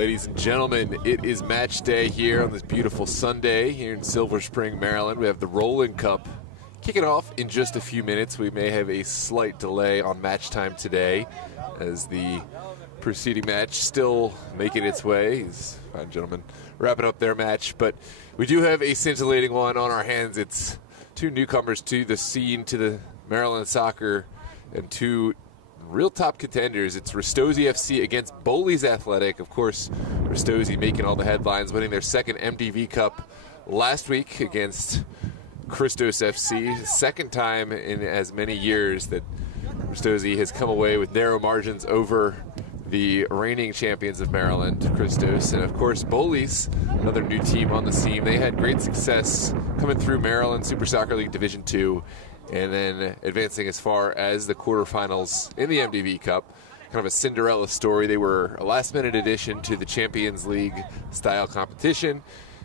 Ladies and gentlemen, it is match day here on this beautiful Sunday here in Silver Spring, Maryland. We have the Rowland Cup kicking off in just a few minutes. We may have a slight delay on match time today as the preceding match still making its way. These fine gentlemen wrapping up their match, but we do have a scintillating one on our hands. It's two newcomers to the scene, to the Maryland soccer, and two real top contenders. It's Ristozi FC against Bowleys Athletic. Of course, Ristozi making all the headlines, winning their second MDV Cup last week against Christos FC. Second time in as many years that Ristozi has come away with narrow margins over the reigning champions of Maryland, Christos. And of course, Bowleys, another new team on the scene. They had great success coming through Maryland Super Soccer League Division II, and then advancing as far as the quarterfinals in the MDV Cup. Kind of a Cinderella story. They were a last-minute addition to the Champions League-style competition.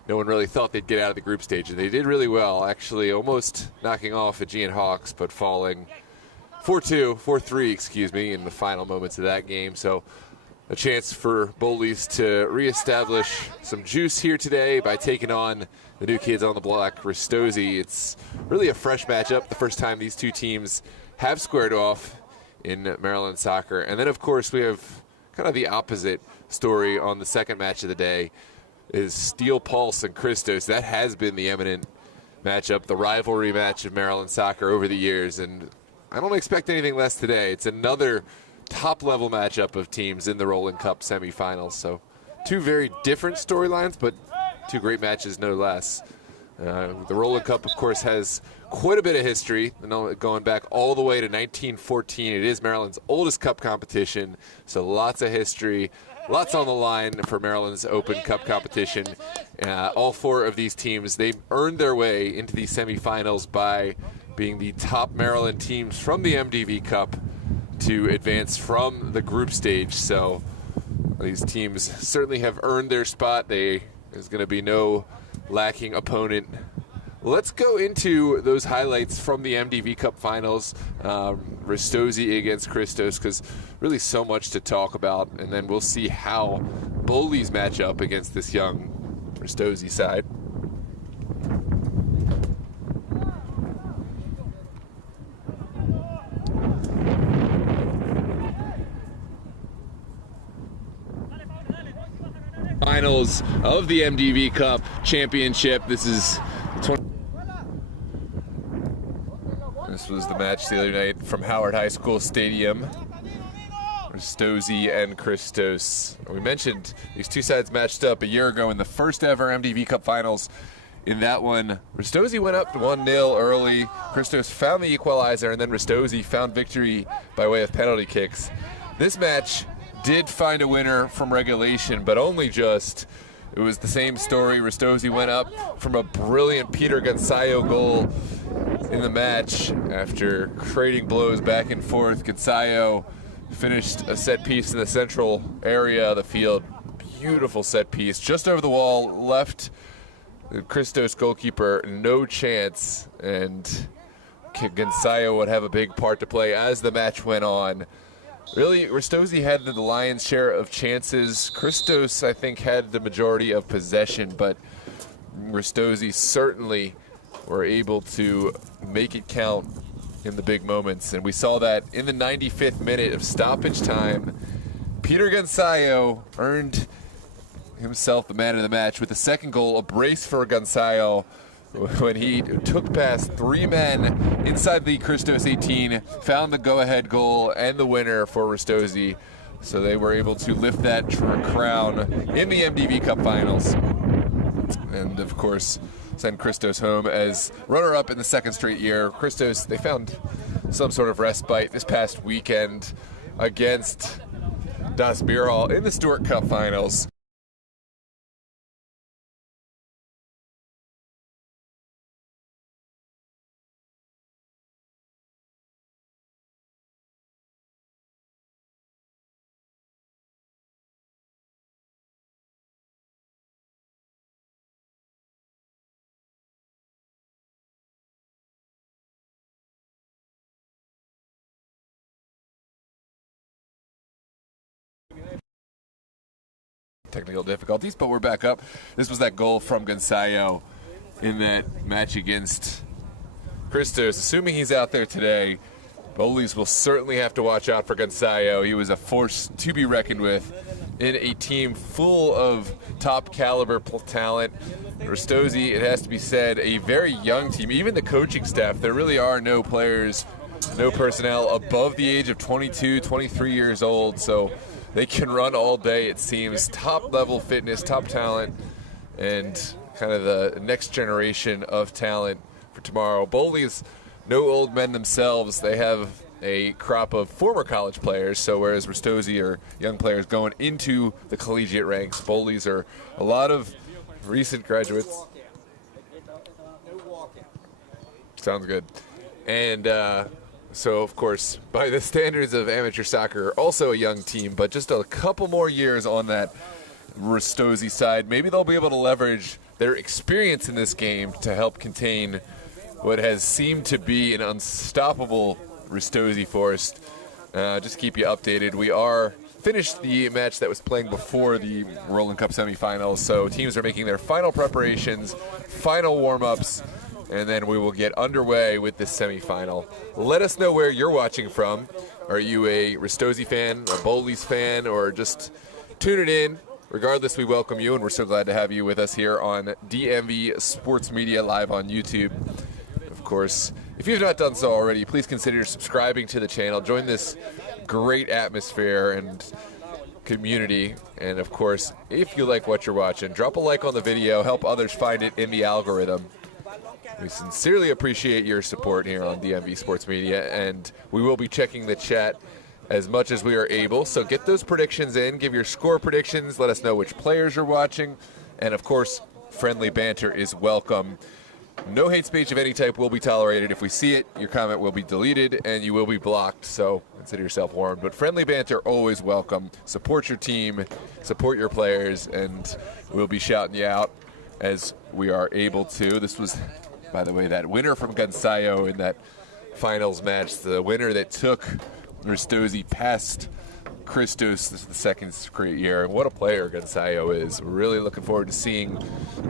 No one really thought they'd get out of the group stage, and they did really well, actually almost knocking off Aegean Hawks, but falling 4-3, excuse me, in the final moments of that game. So a chance for Bowleys to reestablish some juice here today by taking on the new kids on the block, Ristozi. It's really a fresh matchup, the first time these two teams have squared off in Maryland soccer. And then, of course, we have kind of the opposite story on the second match of the day, is Steel Pulse and Christos. That has been the eminent matchup, the rivalry match of Maryland soccer over the years, and I don't expect anything less today. It's another top-level matchup of teams in the Rowland Cup semifinals. So two very different storylines, but two great matches no less. The Rowland Cup, of course, has quite a bit of history, going back all the way to 1914. It is Maryland's oldest cup competition, so lots of history, lots on the line for Maryland's Open Cup competition. All four of these teams, they've earned their way into the semifinals by being the top Maryland teams from the MDV Cup to advance from the group stage. So these teams certainly have earned their spot. There's going to be no lacking opponent. Let's go into those highlights from the MDV Cup finals, Ristozi against Christos, because really so much to talk about, and then we'll see how Bowleys match up against this young Ristozi side. Finals of the MDV Cup Championship. This was the match the other night from Howard High School Stadium. Ristozi and Christos. We mentioned these two sides matched up a year ago in the first ever MDV Cup finals. In that one, Ristozi went up 1-0 early. Christos found the equalizer, and then Ristozi found victory by way of penalty kicks. This match did find a winner from regulation, but only just. It was the same story. Ristozi went up from a brilliant Peter Gonçalves goal in the match after trading blows back and forth. Gonçalves finished a set piece in the central area of the field. Beautiful set piece, just over the wall, left the Christos goalkeeper no chance, and Gonçalves would have a big part to play as the match went on. Really, Ristozi had the lion's share of chances. Christos, I think, had the majority of possession, but Ristozi certainly were able to make it count in the big moments. And we saw that in the 95th minute of stoppage time. Peter Gonçalves earned himself the man of the match with the second goal, a brace for Gonçalves, when he took past three men inside the Christos 18, found the go-ahead goal and the winner for Ristozi. So they were able to lift that crown in the MDV Cup finals. And of course, send Christos home as runner-up in the second straight year. Christos, they found some sort of respite this past weekend against Das Bierhall in the Stewart Cup finals. technical difficulties, but we're back up. This was that goal from Gonçalves in that match against Ristozi. Assuming he's out there today, Bowleys will certainly have to watch out for Gonçalves. He was a force to be reckoned with in a team full of top caliber talent. Ristozi, it has to be said, a very young team. Even the coaching staff, there really are no players, no personnel above the age of 22, 23 years old, so they can run all day, it seems. Top level fitness, top talent, and kind of the next generation of talent for tomorrow. Bowleys, no old men themselves. They have a crop of former college players, so whereas Ristozi are young players going into the collegiate ranks, Bowleys are a lot of recent graduates. Sounds good. And so, of course, by the standards of amateur soccer, also a young team, but just a couple more years on that Ristozi side. Maybe they'll be able to leverage their experience in this game to help contain what has seemed to be an unstoppable Ristozi force. Just keep you updated. We are finished the match that was playing before the Rowland Cup semifinals, so teams are making their final preparations, final warm-ups, and then we will get underway with this semifinal. Let us know where you're watching from. Are you a Ristozi fan, a Bowleys fan, or just tune it in? Regardless, we welcome you, and we're so glad to have you with us here on DMV Sports Media live on YouTube. Of course, if you have not done so already, please consider subscribing to the channel. Join this great atmosphere and community. And of course, if you like what you're watching, drop a like on the video. Help others find it in the algorithm. We sincerely appreciate your support here on DMV Sports Media, and we will be checking the chat as much as we are able. So get those predictions in. Give your score predictions. Let us know which players you're watching. And of course, friendly banter is welcome. No hate speech of any type will be tolerated. If we see it, your comment will be deleted and you will be blocked, so consider yourself warned. But friendly banter always welcome. Support your team, support your players, and we'll be shouting you out as we are able to. This was, by the way, that winner from Gonçalves in that finals match, the winner that took Ristozi past Christos. This is the second straight year, and what a player Gonçalves is. We're really looking forward to seeing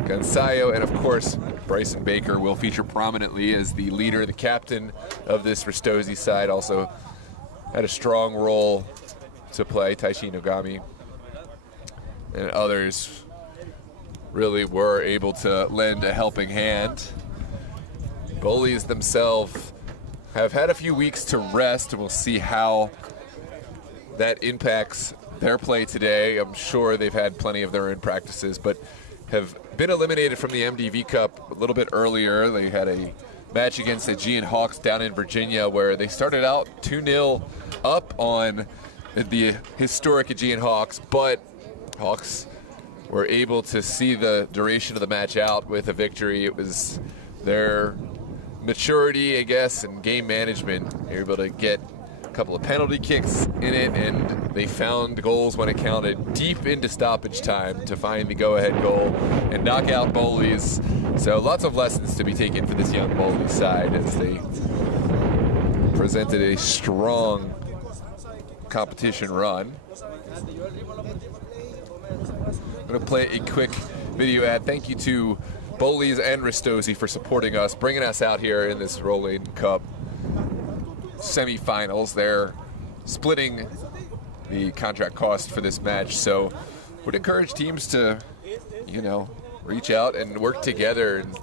Gonçalves, and of course Bryson Baker will feature prominently as the leader, the captain of this Ristozi side. Also had a strong role to play. Taishi Nogami and others really were able to lend a helping hand. Bowleys themselves have had a few weeks to rest, and we'll see how that impacts their play today. I'm sure they've had plenty of their own practices, but have been eliminated from the MDV Cup a little bit earlier. They had a match against the Aegean Hawks down in Virginia where they started out 2-0 up on the historic Aegean Hawks, but Hawks were able to see the duration of the match out with a victory. It was their maturity, I guess, and game management. They were able to get couple of penalty kicks in it, and they found goals when it counted deep into stoppage time to find the go-ahead goal and knock out Bowleys. So lots of lessons to be taken for this young Bowleys side as they presented a strong competition run. I'm going to play a quick video ad. Thank you to Bowleys and Ristozi for supporting us, bringing us out here in this Rowland Cup semifinals. They're splitting the contract cost for this match, so would encourage teams to, reach out and work together and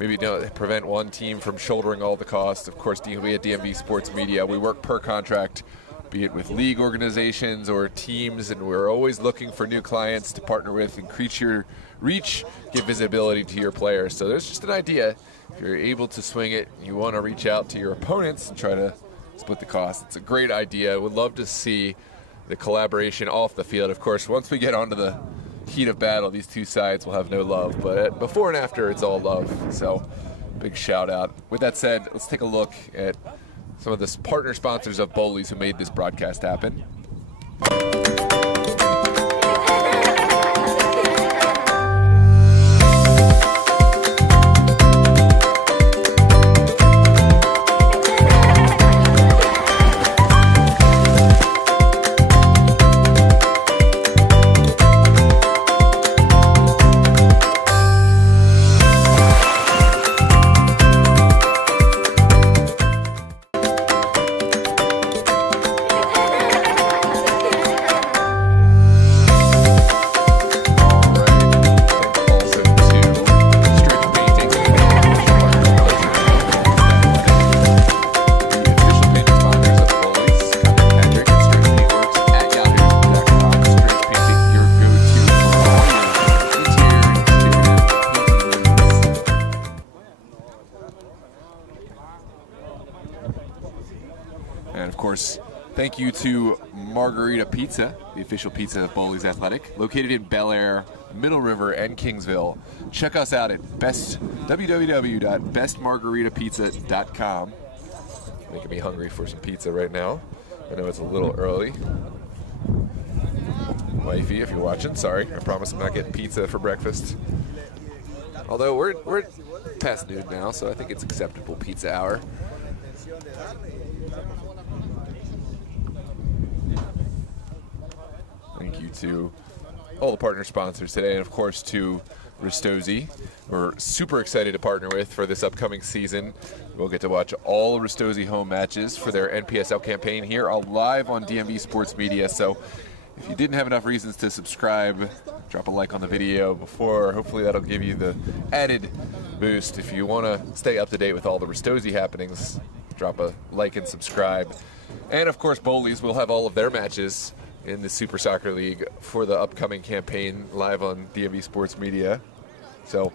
maybe prevent one team from shouldering all the costs. Of course, we at DMV Sports Media, we work per contract, be it with league organizations or teams, and we're always looking for new clients to partner with, increase your reach, give visibility to your players. So there's just an idea. If you're able to swing it, you want to reach out to your opponents and try to split the cost. It's a great idea. Would love to see the collaboration off the field. Of course, once we get onto the heat of battle, these two sides will have no love. But before and after, it's all love. So big shout out. With that said, let's take a look at some of the partner sponsors of Bowleys who made this broadcast happen. course, thank you to Margarita Pizza, the official pizza of Bowleys Athletic, located in Bel Air, Middle River, and Kingsville. Check us out at www.bestmargaritapizza.com. Making me hungry for some pizza right now. I know it's a little early. Wifey, if you're watching, sorry. I promise I'm not getting pizza for breakfast. Although we're past noon now, so I think it's acceptable pizza hour. Thank you to all the partner sponsors today, and of course to Ristozi. We're super excited to partner with for this upcoming season. We'll get to watch all Ristozi home matches for their NPSL campaign here live on DMV Sports Media. So if you didn't have enough reasons to subscribe, drop a like on the video before. Hopefully that'll give you the added boost. If you want to stay up to date with all the Ristozi happenings, drop a like and subscribe. And of course, Bowleys will have all of their matches in the Super Soccer League for the upcoming campaign live on DMV Sports Media. So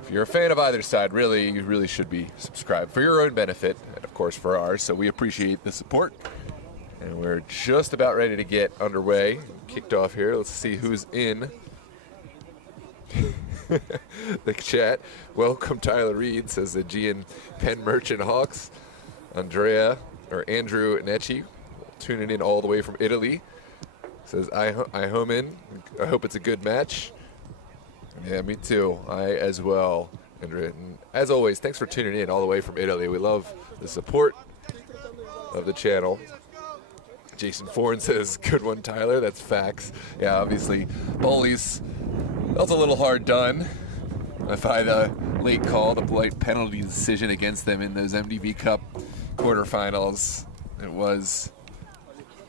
if you're a fan of either side, you really should be subscribed for your own benefit and of course for ours. So we appreciate the support. And we're just about ready to get underway. Kicked off here. Let's see who's in the chat. Welcome, Tyler Reed, says the Gian Pen Merchant Hawks. Andrew Necci, tuning in all the way from Italy, says, I home in. I hope it's a good match. Yeah, me too. I as well. And as always, thanks for tuning in all the way from Italy. We love the support of the channel. Jason Foran says, good one, Tyler. That's facts. Yeah, obviously, Bowleys, that was a little hard done by the late call, the late penalty decision against them in those MDV Cup quarterfinals. It was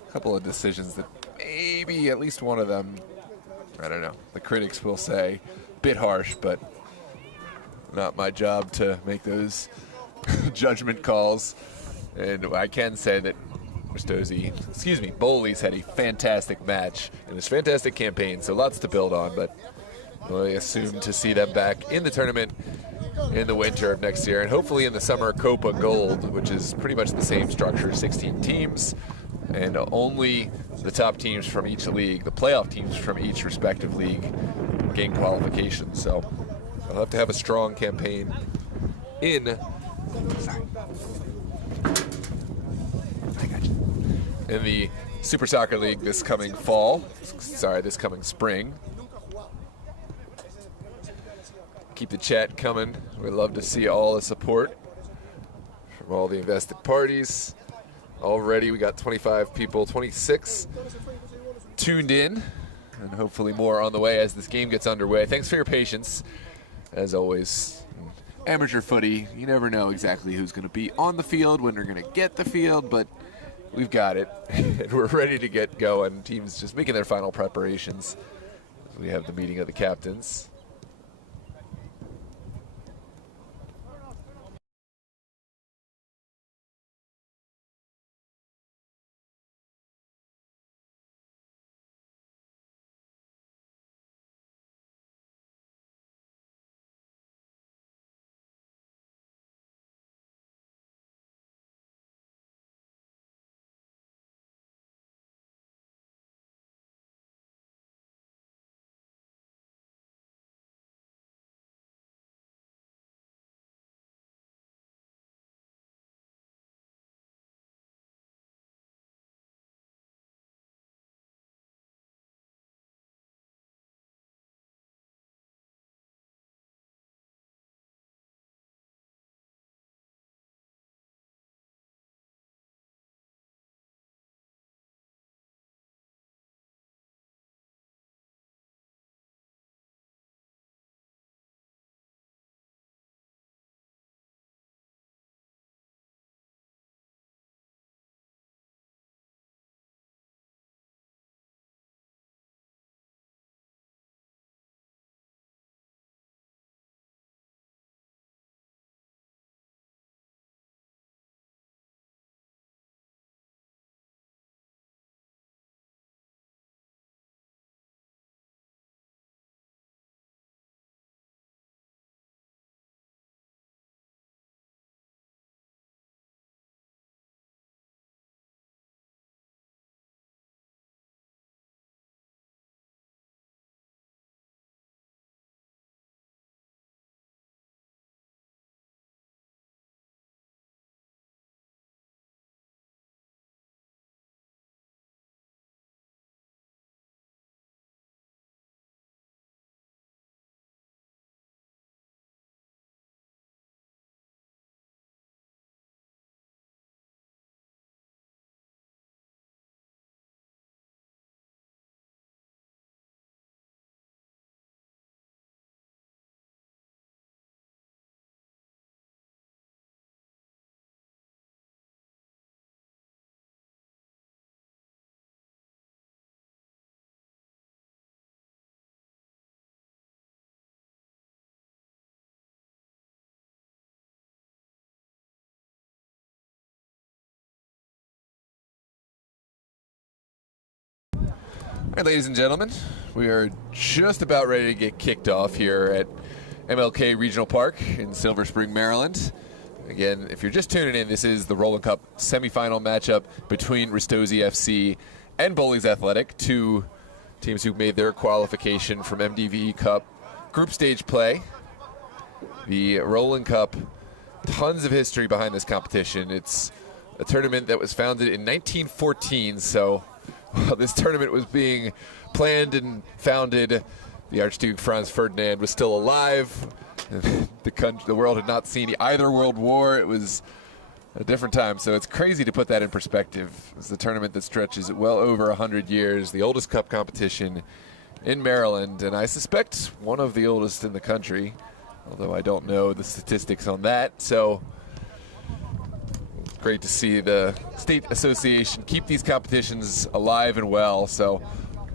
a couple of decisions that maybe at least one of them, I don't know, the critics will say, bit harsh, but not my job to make those judgment calls. And I can say that Bowleys had a fantastic match in this fantastic campaign, so lots to build on, but I assume to see them back in the tournament in the winter of next year, and hopefully in the summer Copa Gold, which is pretty much the same structure, 16 teams, and only the top teams from each league, the playoff teams from each respective league, gain qualification. So I'll have to have a strong campaign in the Super Soccer League this coming spring. Keep the chat coming. We'd love to see all the support from all the invested parties. Already we got 25 people, 26 tuned in, and hopefully more on the way as this game gets underway. Thanks for your patience. As always, amateur footy, you never know exactly who's going to be on the field, when they're going to get the field, but we've got it, and we're ready to get going. Teams just making their final preparations. We have the meeting of the captains. All right, ladies and gentlemen, we are just about ready to get kicked off here at MLK Regional Park in Silver Spring, Maryland. Again, if you're just tuning in, this is the Rowland Cup semifinal matchup between Ristozi FC and Bowleys Athletic, two teams who made their qualification from MDV Cup group stage play. The Rowland Cup, tons of history behind this competition. It's a tournament that was founded in 1914, so while this tournament was being planned and founded, the Archduke Franz Ferdinand was still alive. The world had not seen either World War. It was a different time, so it's crazy to put that in perspective. It's a tournament that stretches well over 100 years, the oldest cup competition in Maryland, and I suspect one of the oldest in the country, although I don't know the statistics on that. So great to see the state association keep these competitions alive and well. So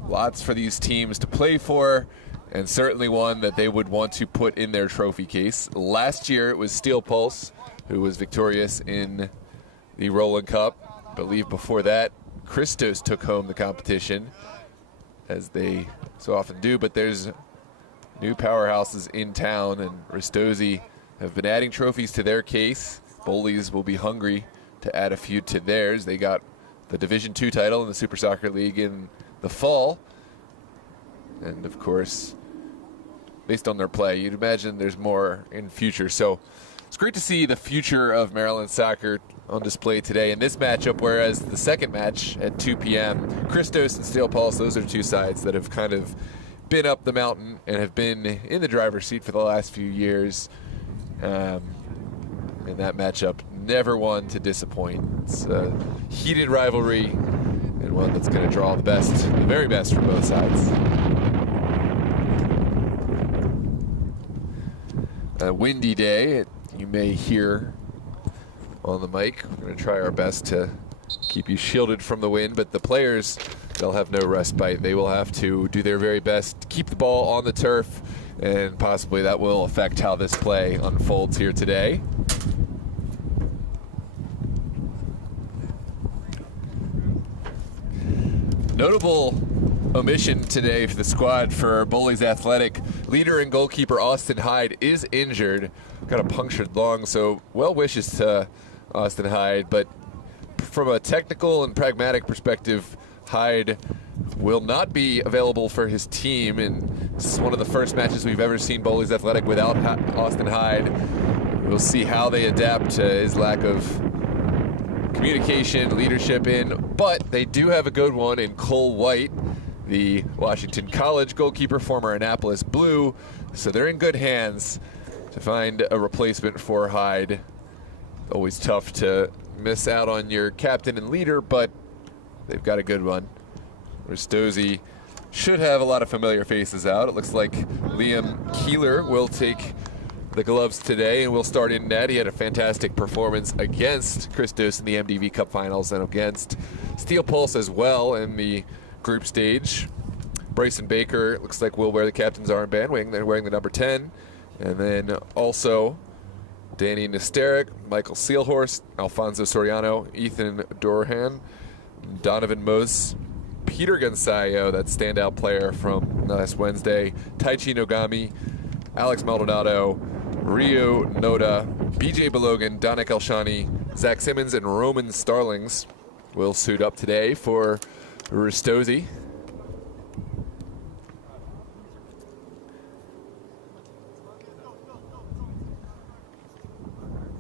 lots for these teams to play for, and certainly one that they would want to put in their trophy case. Last year it was Steel Pulse who was victorious in the Rowland Cup. I believe before that Christos took home the competition, as they so often do, but there's new powerhouses in town, and Ristozi have been adding trophies to their case. Bowleys will be hungry to add a few to theirs. They got the Division II title in the Super Soccer League in the fall. And of course, based on their play, you'd imagine there's more in future. So it's great to see the future of Maryland soccer on display today in this matchup, whereas the second match at 2 p.m., Christos and Steel Pulse, those are two sides that have kind of been up the mountain and have been in the driver's seat for the last few years. And that matchup, never one to disappoint. It's a heated rivalry and one that's going to draw the best, the very best from both sides. A windy day, you may hear on the mic. We're going to try our best to keep you shielded from the wind, but the players, they'll have no respite. They will have to do their very best to keep the ball on the turf, and possibly that will affect how this play unfolds here today. Notable omission today for the squad for Bowleys Athletic. Leader and goalkeeper Austin Hyde is injured, got a punctured lung, so well wishes to Austin Hyde, but from a technical and pragmatic perspective, Hyde will not be available for his team, and this is one of the first matches we've ever seen Bowleys Athletic without Austin Hyde. We'll see how they adapt to his lack of communication, leadership but they do have a good one in Cole White, the Washington College goalkeeper, former Annapolis Blue, so they're in good hands to find a replacement for Hyde. Always tough to miss out on your captain and leader, but they've got a good one. Ristozi should have a lot of familiar faces out. It looks like Liam Keeler will take the gloves today and will start in net. He had a fantastic performance against Christos in the MDV Cup finals and against Steel Pulse as well in the group stage. Bryson Baker looks like will wear the captain's armband. They're wearing the number 10. And then also Danny Nesterek, Michael Seelhorst, Alfonso Soriano, Ethan Dorhan, Donovan Mose, Peter Gonzayo, that standout player from last Wednesday, Taichi Nogami, Alex Maldonado, Rio Noda, BJ Belogan, Donik Elshani, Zach Simmons, and Roman Starlings will suit up today for Ristozi.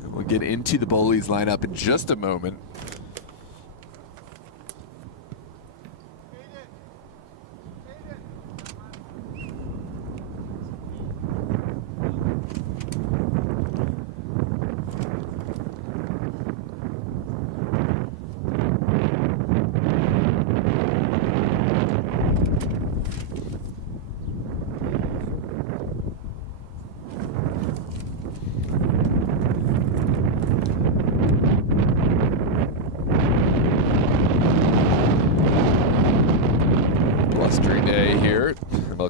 We'll get into the Bowleys lineup in just a moment.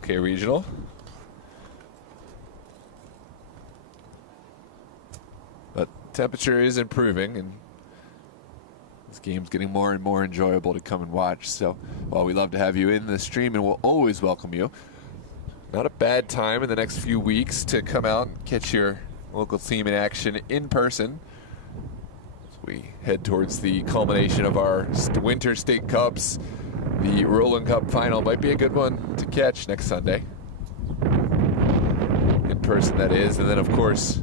MLK Regional. But temperature is improving, and This game's getting more and more enjoyable to come and watch. So while we love to have you in the stream and we'll always welcome you, not a bad time in the next few weeks to come out and catch your local team in action in person. As we head towards the culmination of our Winter State Cups, the Rowland Cup final might be a good one to catch next Sunday. In person, that is. And then, of course,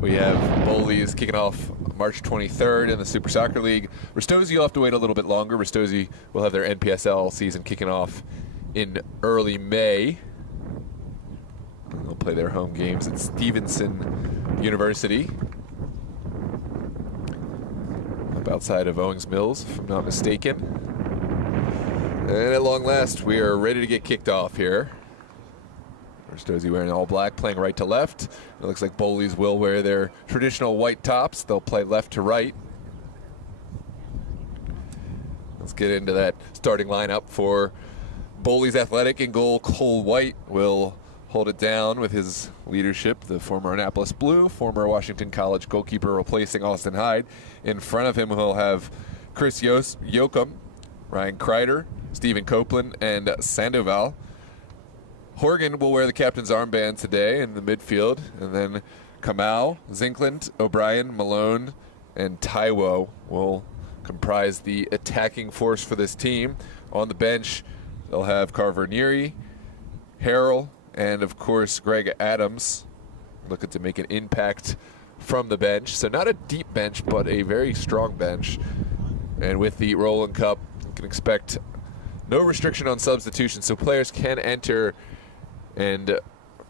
we have Bowleys kicking off March 23rd in the Super Soccer League. Ristozi, you'll have to wait a little bit longer. Ristozi will have their NPSL season kicking off in early May. They'll play their home games at Stevenson University, up outside of Owings Mills, if I'm not mistaken. And at long last, we are ready to get kicked off here. Ristozi wearing all black, playing right to left. It looks like Bowleys will wear their traditional white tops. They'll play left to right. Let's get into that starting lineup for Bowleys Athletic. In goal, Cole White will hold it down with his leadership. The former Annapolis Blue, former Washington College goalkeeper replacing Austin Hyde. In front of him, we'll have Chris Yoakum, Ryan Kreider, Stephen Copeland, and Sandoval. Horgan will wear the captain's armband today in the midfield, and then Kamau, Zinkland, O'Brien, Malone, and Taiwo will comprise the attacking force for this team. On the bench, they'll have Carver Neary, Harrell, and of course Greg Adams, looking to make an impact from the bench. So not a deep bench, but a very strong bench. And with the Rowland Cup, you can expect no restriction on substitution, so players can enter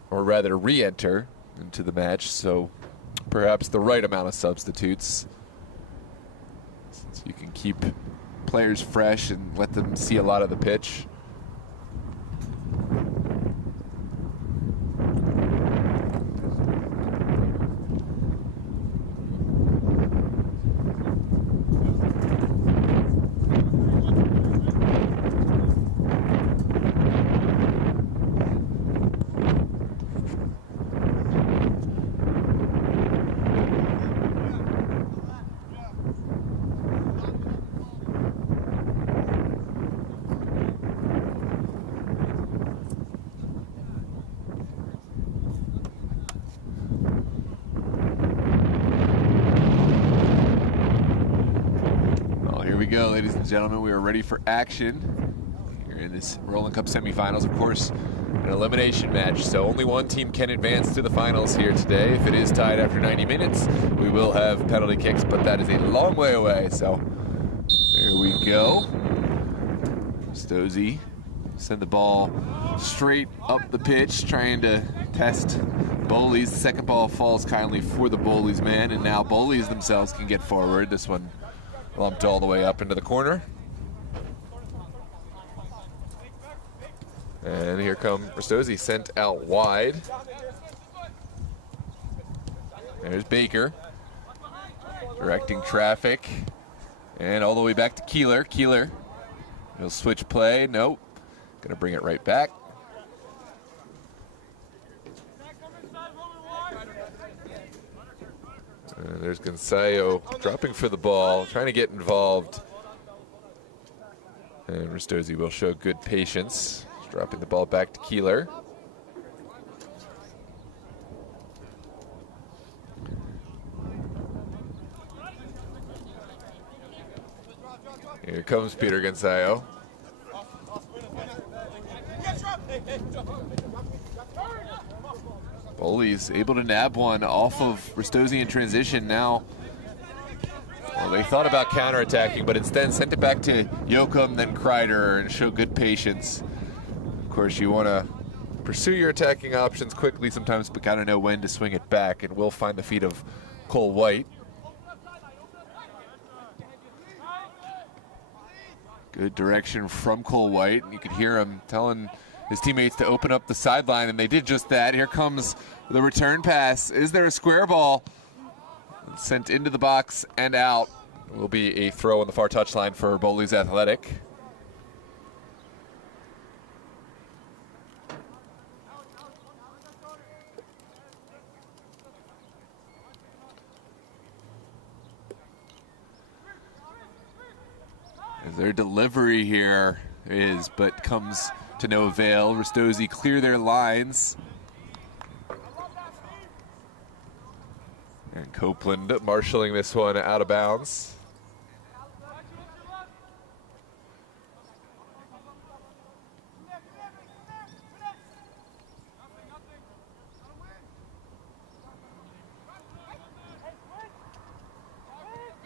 or rather re-enter into the match, so perhaps the right amount of substitutes, so you can keep players fresh and let them see a lot of the pitch. Ladies and gentlemen, we are ready for action here in this Rowland Cup semifinals. Of course, an elimination match, so only one team can advance to the finals here today. If it is tied after 90 minutes, we will have penalty kicks, but that is a long way away. So there we go. Ristozi send the ball straight up the pitch, trying to test Bowleys. The second ball falls kindly for the Bowleys man, and now Bowleys themselves can get forward. This one lumped all the way up into the corner. And here come Ristozi, sent out wide. There's Baker directing traffic. And all the way back to Keeler. Keeler, he'll switch play. Nope. Gonna bring it right back. And there's Gonzayo dropping for the ball, trying to get involved. And Ristozi will show good patience, dropping the ball back to Keeler. Here comes Peter Gonzayo. Bowleys able to nab one off of Ristozi in transition. Now, well, they thought about counterattacking, but instead sent it back to Yoakum, then Kreider, and show good patience. Of course, you want to pursue your attacking options quickly sometimes, but gotta know when to swing it back, and we'll find the feet of Cole White. Good direction from Cole White. You could hear him telling his teammates to open up the sideline, and they did just that. Here comes the return pass. Is there a square ball? Sent into the box and out. It will be a throw on the far touchline for Bowleys Athletic. Their delivery here but comes to no avail. Ristozi clear their lines. And Copeland marshalling this one out of bounds.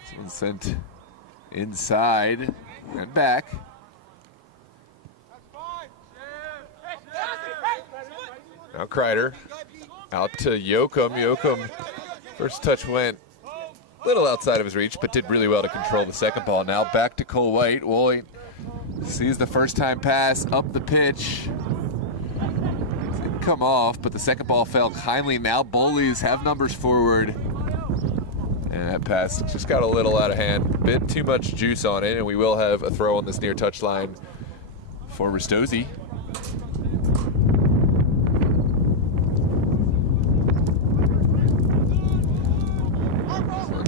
This one sent inside and back. Now Kreider out to Yoakum. Yoakum, first touch went a little outside of his reach, but did really well to control the second ball. Now back to Cole White. White sees the first time pass up the pitch. Didn't come off, but the second ball fell kindly. Now Bowleys have numbers forward. And that pass just got a little out of hand. A bit too much juice on it, and we will have a throw on this near touchline for Ristozi.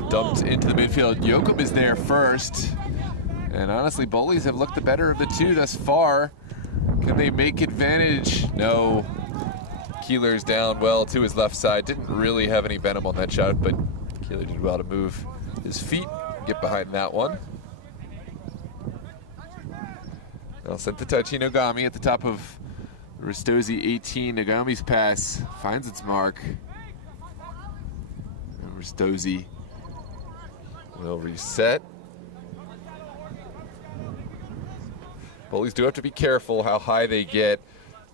Dumped into the midfield. Yoakum is there first. And honestly, Bowleys have looked the better of the two thus far. Can they make advantage? No. Keeler's down well to his left side. Didn't really have any venom on that shot, but Keeler did well to move his feet and get behind that one. Now sent to Taichi Nogami at the top of Ristozi 18. Nogami's pass finds its mark. And Ristozi will reset. Bowleys do have to be careful how high they get.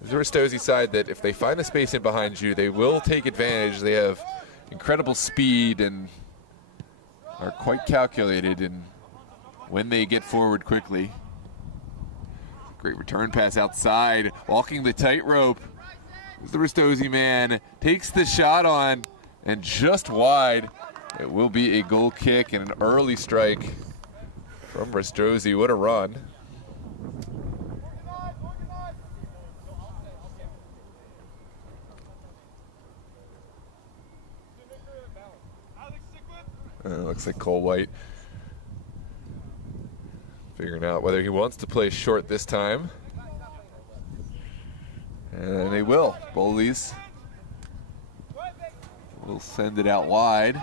There's a Ristozi side that if they find the space in behind you, they will take advantage. They have incredible speed and are quite calculated in when they get forward quickly. Great return pass outside, walking the tightrope. The Ristozi man takes the shot on and just wide. It will be a goal kick and an early strike from Ristozi. What a run. Looks like Cole White figuring out whether he wants to play short this time. And they will. Bowleys will send it out wide.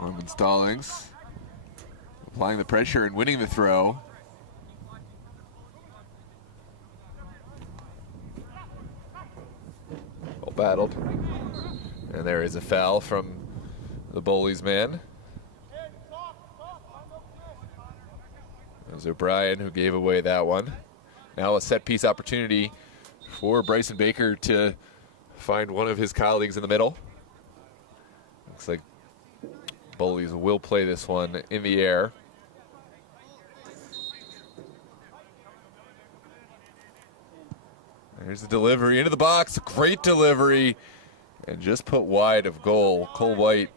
Norman Stallings applying the pressure and winning the throw. Well battled. And there is a foul from the Bowleys man. It was O'Brien who gave away that one. Now a set piece opportunity for Bryson Baker to find one of his colleagues in the middle. Looks like Bowleys will play this one in the air. There's the delivery into the box. Great delivery. And just put wide of goal. Cole White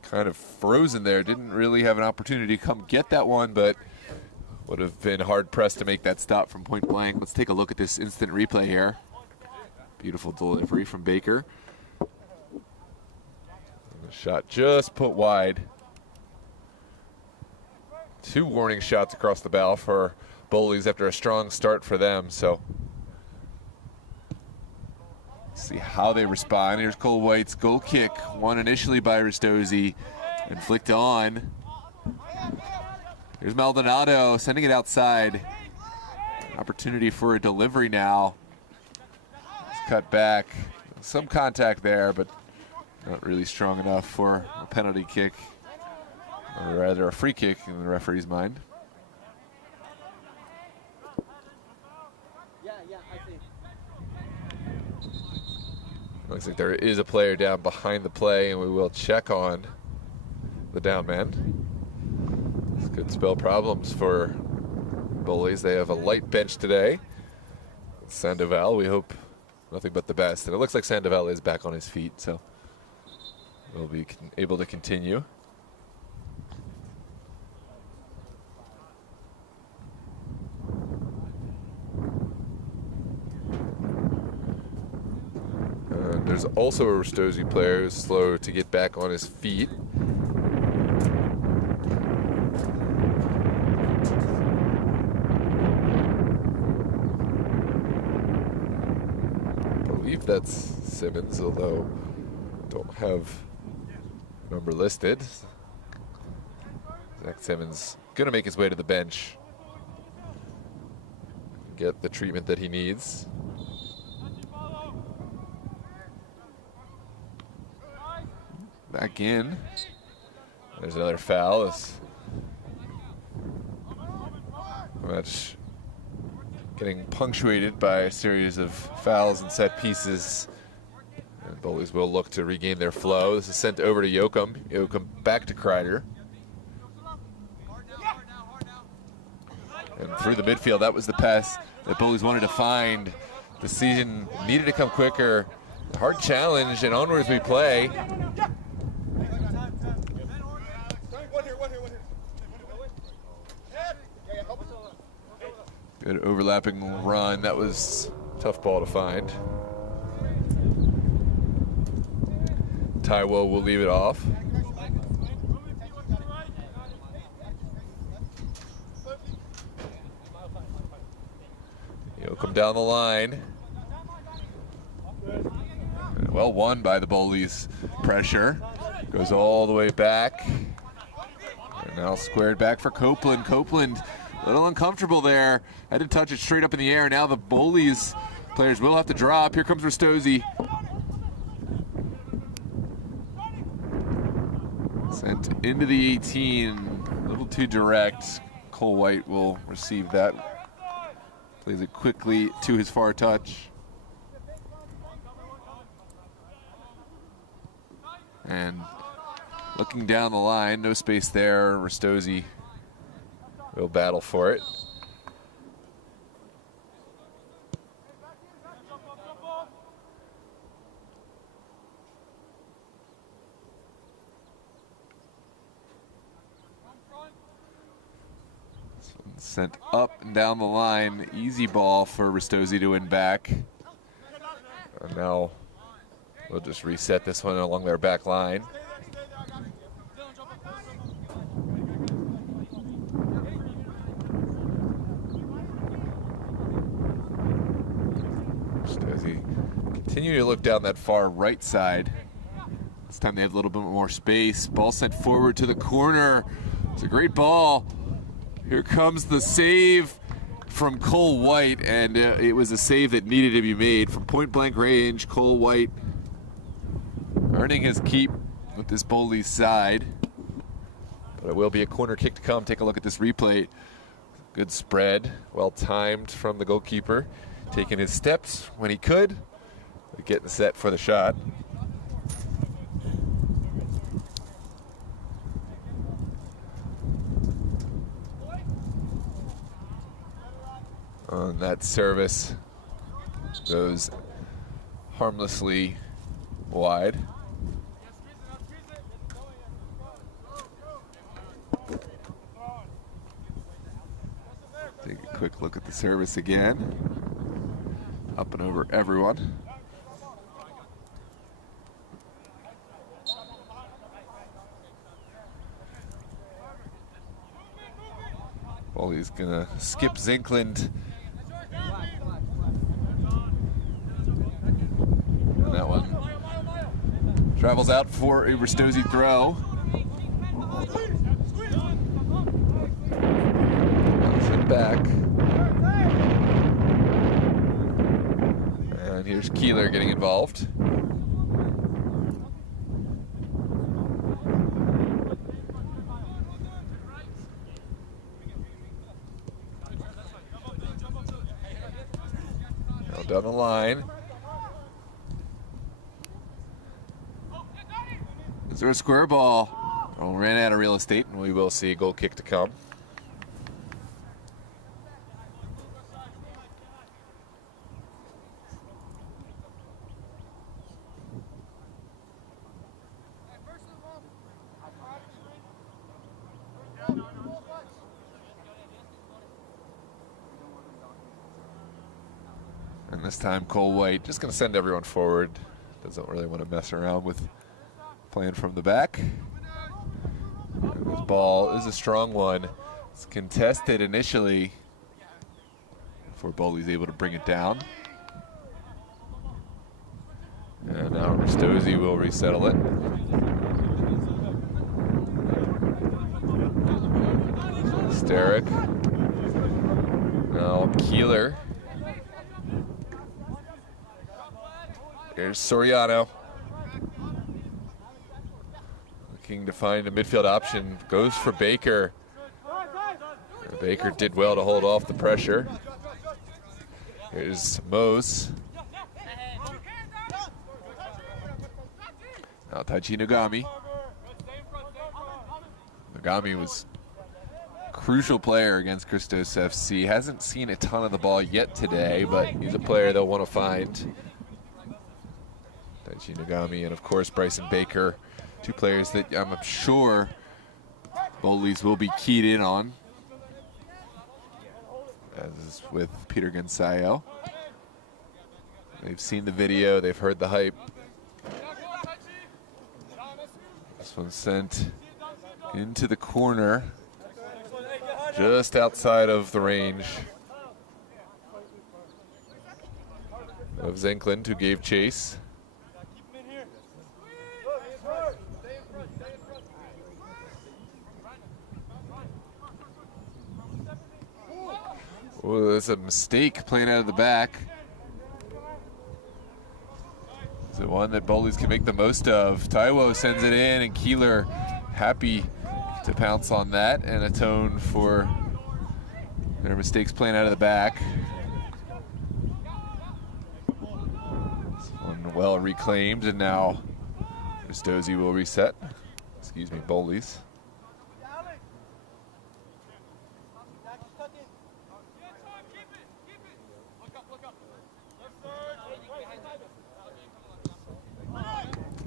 kind of frozen there. Didn't really have an opportunity to come get that one, but would have been hard pressed to make that stop from point blank. Let's take a look at this instant replay here. Beautiful delivery from Baker. And the shot just put wide. 2 warning shots across the bow for Bowleys after a strong start for them. So see how they respond. Here's Cole White's goal kick, won initially by Ristozi and flicked on. Here's Maldonado sending it outside. Opportunity for a delivery now. It's cut back. Some contact there, but not really strong enough for a penalty kick, or rather a free kick in the referee's mind. Looks like there is a player down behind the play, and we will check on the down man. This could spell problems for Bowleys. They have a light bench today. Sandoval, we hope nothing but the best. And it looks like Sandoval is back on his feet, so we'll be able to continue. There's also a Ristozi player who's slow to get back on his feet. believe that's Simmons, although don't have number listed. Zach Simmons gonna make his way to the bench, get the treatment that he needs. Back in. There's another foul. This match getting punctuated by a series of fouls and set pieces. And Bowleys will look to regain their flow. This is sent over to Yoakum. Yoakum back to Kreider. And through the midfield, that was the pass that Bowleys wanted to find. The season needed to come quicker. Hard challenge, and onwards we play. Good overlapping run. That was a tough ball to find. Taiwo will leave it off. He'll come down the line. Well won by the Bowleys. Pressure goes all the way back. And now squared back for Copeland. Copeland a little uncomfortable there. Had to touch it straight up in the air. Now the Bowleys players will have to drop. Here comes Ristozi. Sent into the 18. A little too direct. Cole White will receive that. Plays it quickly to his far touch. And looking down the line, no space there. Ristozi will battle for it. Sent up and down the line. Easy ball for Ristozi to win back. And now we'll just reset this one along their back line. Ristozi continue to look down that far right side. This time they have a little bit more space. Ball sent forward to the corner. It's a great ball. Here comes the save from Cole White, and it was a save that needed to be made from point-blank range. Cole White earning his keep with this Bowleys side. But it will be a corner kick to come. Take a look at this replay. Good spread, well timed from the goalkeeper. Taking his steps when he could, getting set for the shot. On that service goes harmlessly wide. Take a quick look at the service again. Up and over everyone. Bowleys gonna skip Zinkland. And that one travels out for a Ristozi throw. Sent back. And here's Keeler getting involved. Now down the line. Is there a square ball? Oh, ran out of real estate, and we will see a goal kick to come. And this time Cole White just going to send everyone forward. Doesn't really want to mess around with playing from the back. And this ball is a strong one. It's contested initially before Bowleys able to bring it down. And now Ristozi will resettle it. Steric. Now Keeler. Here's Soriano. Looking to find a midfield option. Goes for Baker. And Baker did well to hold off the pressure. Here's Mose. Now Taichi Nagami. Nagami was a crucial player against Christos FC. Hasn't seen a ton of the ball yet today, but he's a player they'll want to find. Taichi Nagami and, of course, Bryson Baker. Two players that I'm sure Bowleys will be keyed in on, as is with Peter Gonsayo. They've seen the video, they've heard the hype. This one's sent into the corner, just outside of the range of Zenkland, who gave chase. Oh, there's a mistake playing out of the back. It's the one that Bowleys can make the most of. Taiwo sends it in, and Keeler happy to pounce on that and atone for their mistakes playing out of the back. This one well reclaimed, and now Ristozi will reset. Excuse me, Bowleys.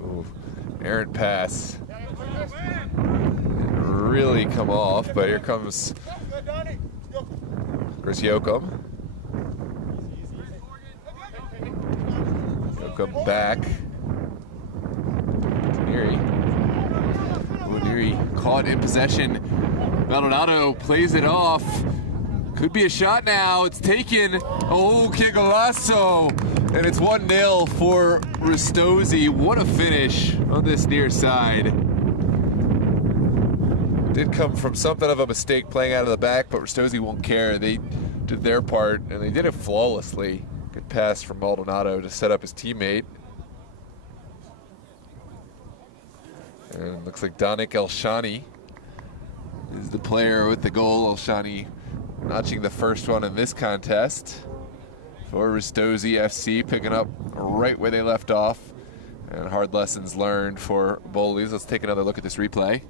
Ooh, errant pass. Didn't really come off, but here comes Chris Yoakum. Yoakum back. Neri. Oh, Neri caught in possession. Maldonado plays it off. Could be a shot now. It's taken. Oh, que golazo. And it's 1-0 for Ristozi. What a finish on this near side. Did come from something of a mistake playing out of the back, but Ristozi won't care. They did their part, and they did it flawlessly. Good pass from Maldonado to set up his teammate. And looks like Danik Elshani is the player with the goal. Elshani notching the first one in this contest for Ristozi FC, picking up right where they left off. And hard lessons learned for Bowleys. Let's take another look at this replay.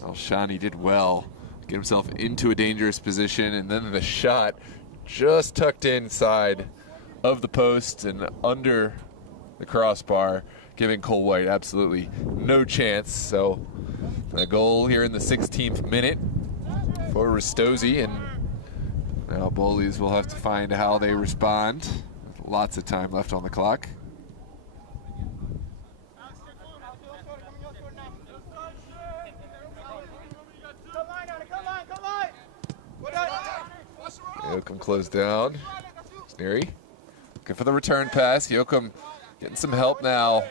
Elshani did well, get himself into a dangerous position, and then the shot just tucked inside of the post and under the crossbar, giving Cole White absolutely no chance. So a goal here in the 16th minute for Ristozi, and now Bowleys will have to find how they respond. Lots of time left on the clock. Yoakum closed down. Neri looking for the return pass. Yoakum getting some help now.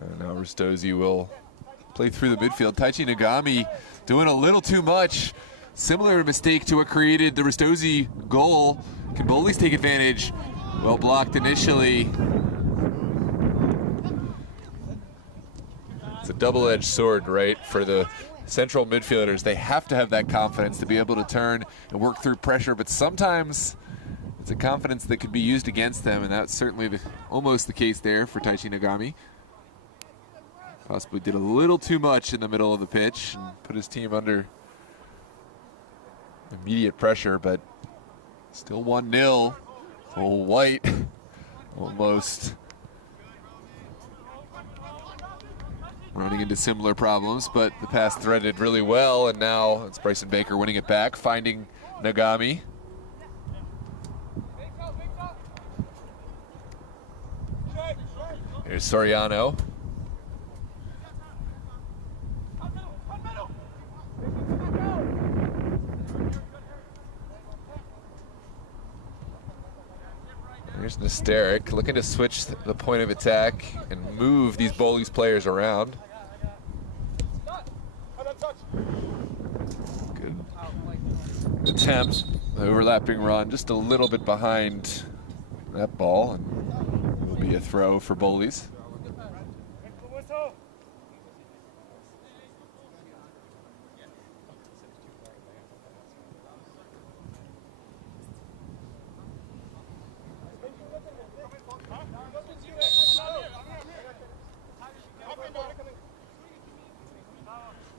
And now Ristozi will play through the midfield. Taichi Nagami doing a little too much. Similar mistake to what created the Ristozi goal. Can Bowleys take advantage? Well blocked initially. It's a double-edged sword, right, for the central midfielders. They have to have that confidence to be able to turn and work through pressure, but sometimes it's a confidence that could be used against them, and that's certainly almost the case there for Taichi Nagami. Possibly did a little too much in the middle of the pitch and put his team under immediate pressure, but still 1-0. Cole White almost running into similar problems, but the pass threaded really well, and now it's Bryson Baker winning it back, finding Nagami. Here's Soriano. Here's Nesteric looking to switch the point of attack and move these Bowleys players around. Good attempt, overlapping run, just a little bit behind that ball, and will be a throw for Bowleys.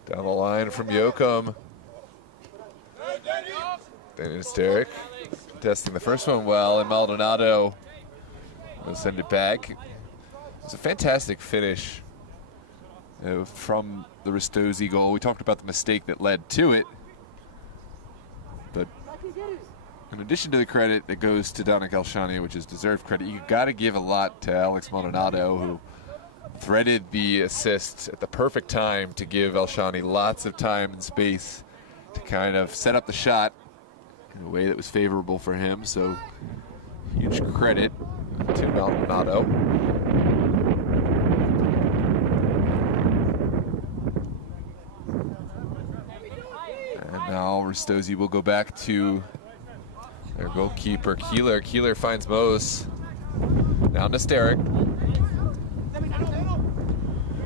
Down the line from Yoakum. Dennis Derrick testing the first one well, and Maldonado will send it back. It's a fantastic finish from the Ristozi goal. We talked about the mistake that led to it, but in addition to the credit that goes to Dominic Elshani, which is deserved credit, you got to give a lot to Alex Maldonado, who threaded the assist at the perfect time to give Elshani lots of time and space to kind of set up the shot in a way that was favorable for him. So huge credit to Maldonado. And now Ristozi will go back to their goalkeeper, Keeler. Keeler finds Mose. Now Nesteric.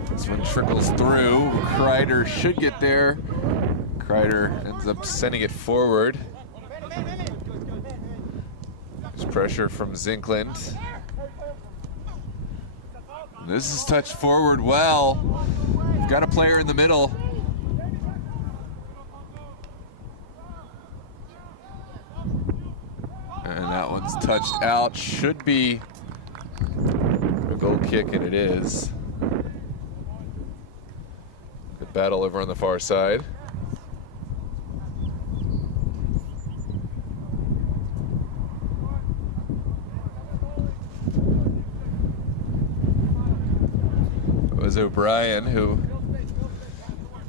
This one trickles through. Kreider should get there. Kreider ends up sending it forward. There's pressure from Zinkland. This is touched forward well. We've got a player in the middle. And that one's touched out. Should be a goal kick, and it is. Good battle over on the far side. It was O'Brien who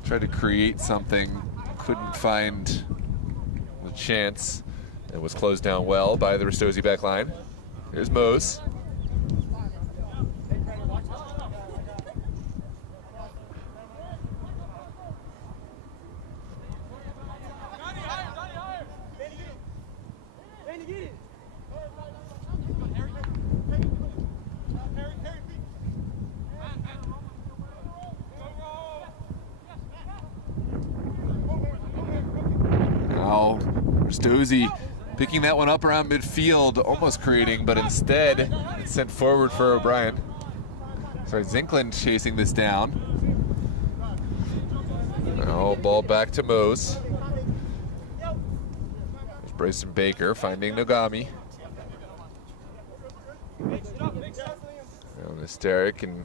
tried to create something, couldn't find the chance. It was closed down well by the Ristozi back line. Here's Mose. Now Ristozi picking that one up around midfield, almost creating, but instead it's sent forward for O'Brien. Sorry, Zinkland chasing this down. Now ball back to Mose. There's Bryson Baker finding Nogami. Now Nesteric, and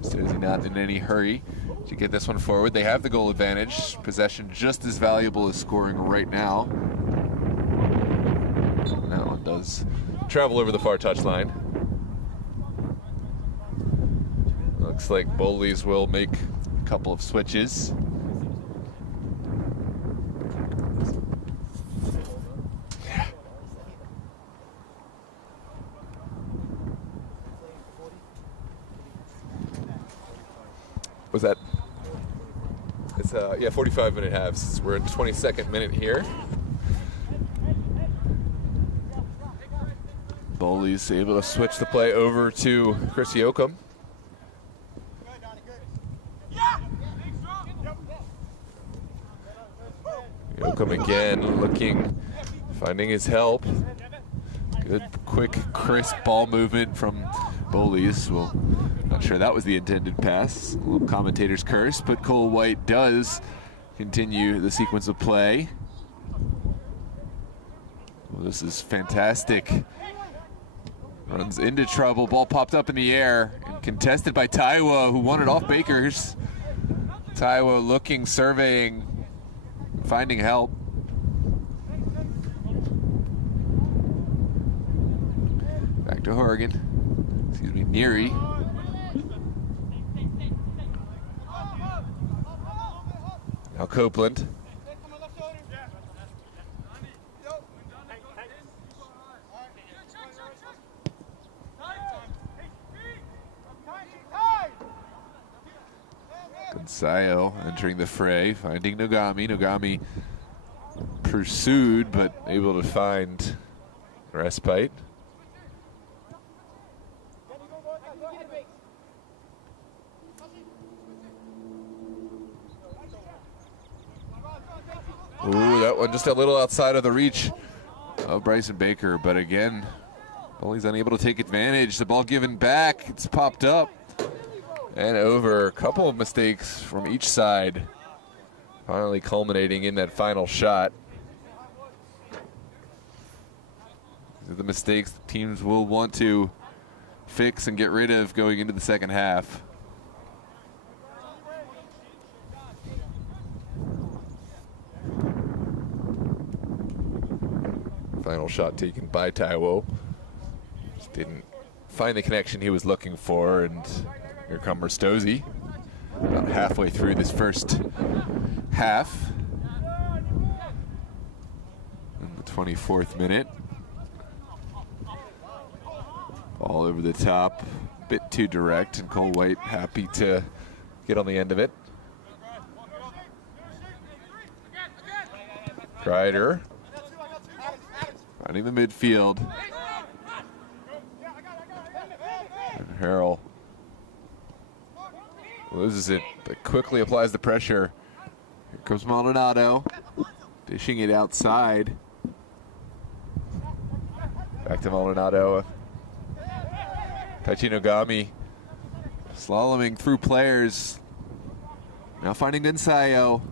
Ristozi not in any hurry to get this one forward. They have the goal advantage. Possession just as valuable as scoring right now. That one does travel over the far touchline. Looks like Bowleys will make a couple of switches. Was that? It's 45-minute halves. We're in 22nd minute here. Bowleys able to switch the play over to Chris Yoakum. Yoakum again looking, finding his help. Good, quick, crisp ball movement from Bowleys. Well, not sure that was the intended pass. A little commentator's curse, but Cole White does continue the sequence of play. Well, this is fantastic. Runs into trouble, ball popped up in the air, and contested by Taiwo, who won it off Baker. Here's Taiwo looking, surveying, finding help. Back to Horgan. Excuse me, Neary. Now Copeland. Sayo entering the fray, finding Nogami. Nogami pursued, but able to find respite. Ooh, that one just a little outside of the reach of Bryson Baker, but again, Bowleys unable to take advantage. The ball given back, it's popped up and over. A couple of mistakes from each side, finally culminating in that final shot. These are the mistakes the teams will want to fix and get rid of going into the second half. Final shot taken by Taiwo. Just didn't find the connection he was looking for, and here comes Ristozi. About halfway through this first half. In the 24th minute. All over the top, a bit too direct, and Cole White happy to get on the end of it. Kreider finding the midfield. And Harrell loses it, but quickly applies the pressure. Here comes Maldonado, dishing it outside. Back to Maldonado. Taichi Nogami slaloming through players. Now finding Gunsayo.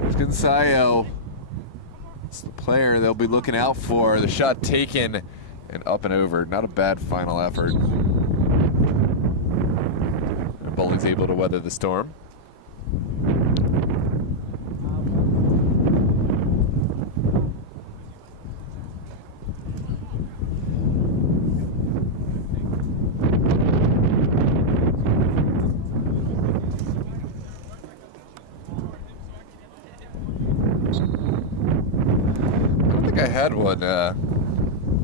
There's Gunsayo. It's the player they'll be looking out for. The shot taken and up and over. Not a bad final effort. And Bowleys able to weather the storm. I had one,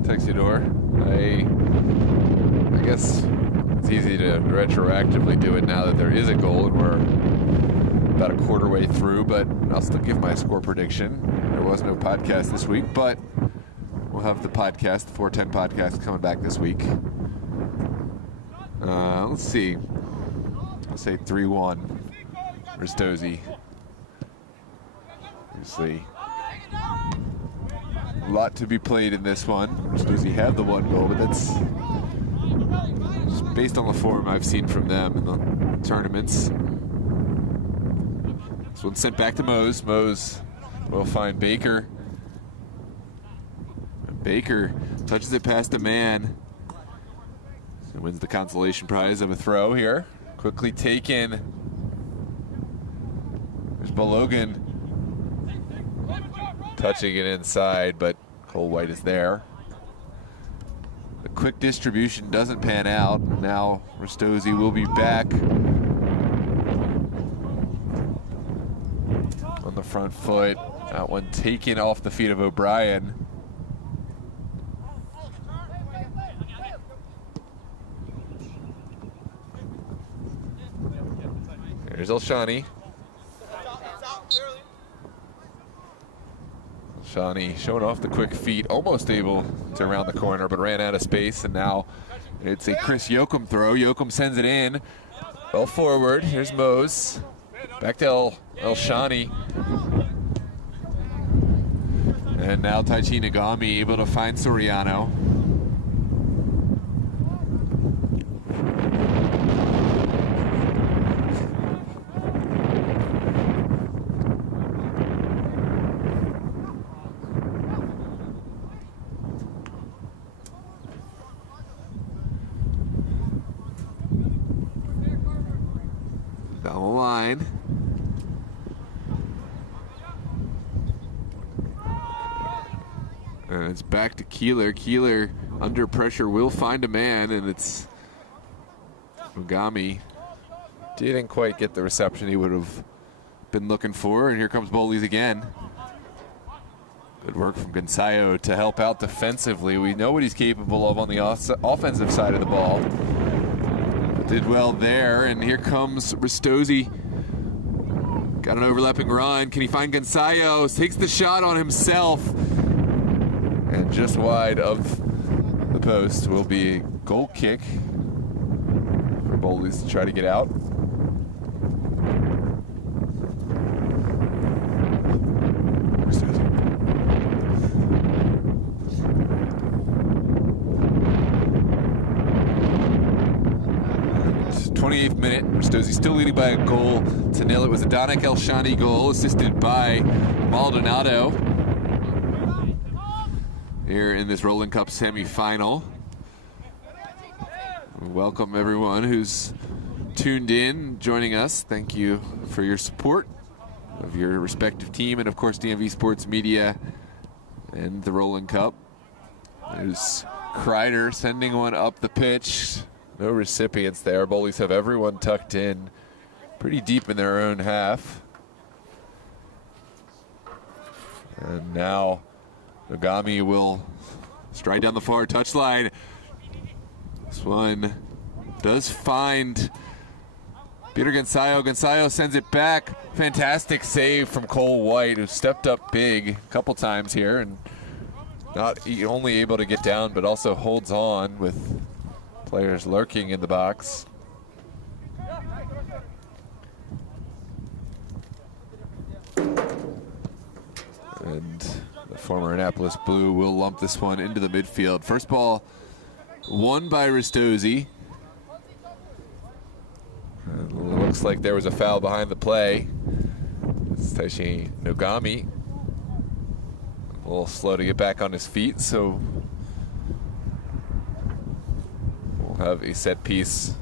Tuxedo. I guess it's easy to retroactively do it now that there is a goal and we're about a quarter way through, but I'll still give my score prediction. There was no podcast this week, but we'll have the podcast, the 410 podcast, coming back this week. Let's see. I'll say 3-1. Ristozi. Obviously, a lot to be played in this one. Ristozi had the one goal, but that's just based on the form I've seen from them in the tournaments. This one's sent back to Mose. Mose will find Baker. And Baker touches it past a man. And wins the consolation prize of a throw here. Quickly taken. There's Balogan. Touching it inside, but Cole White is there. The quick distribution doesn't pan out. Now Ristozi will be back on the front foot. That one taken off the feet of O'Brien. There's Elshani. Shani showing off the quick feet, almost able to round the corner, but ran out of space, and now it's a Chris Yoakum throw. Yoakum sends it in. Well forward. Here's Mose. Back to Elshani. And now Taichi Nogami able to find Soriano. Down the line. And it's back to Keeler. Keeler under pressure will find a man, and it's Nogami. Didn't quite get the reception he would have been looking for, and here comes Bowleys again. Good work from Gunsayo to help out defensively. We know what he's capable of on the offensive side of the ball. Did well there, and here comes Ristozi. Got an overlapping run. Can he find Gonzalo? Takes the shot on himself. And just wide of the post will be a goal kick for Bowleys to try to get out. Ristozi. 28th minute, Ristozi still leading by a goal to nil. It was a Danik Elshani goal, assisted by Maldonado here in this Rowland Cup semifinal. Welcome everyone who's tuned in, joining us. Thank you for your support of your respective team and of course DMV Sports Media and the Rowland Cup. There's Kreider sending one up the pitch. No recipients there. Bowleys have everyone tucked in pretty deep in their own half. And now Nogami will stride down the far touchline. This one does find Peter Gonzalo. Gonzalo sends it back. Fantastic save from Cole White, who stepped up big a couple times here and not only able to get down, but also holds on with players lurking in the box. And the former Annapolis Blue will lump this one into the midfield. First ball won by Ristozi. Looks like there was a foul behind the play. It's Taishi Nogami. A little slow to get back on his feet, so we'll have a set piece.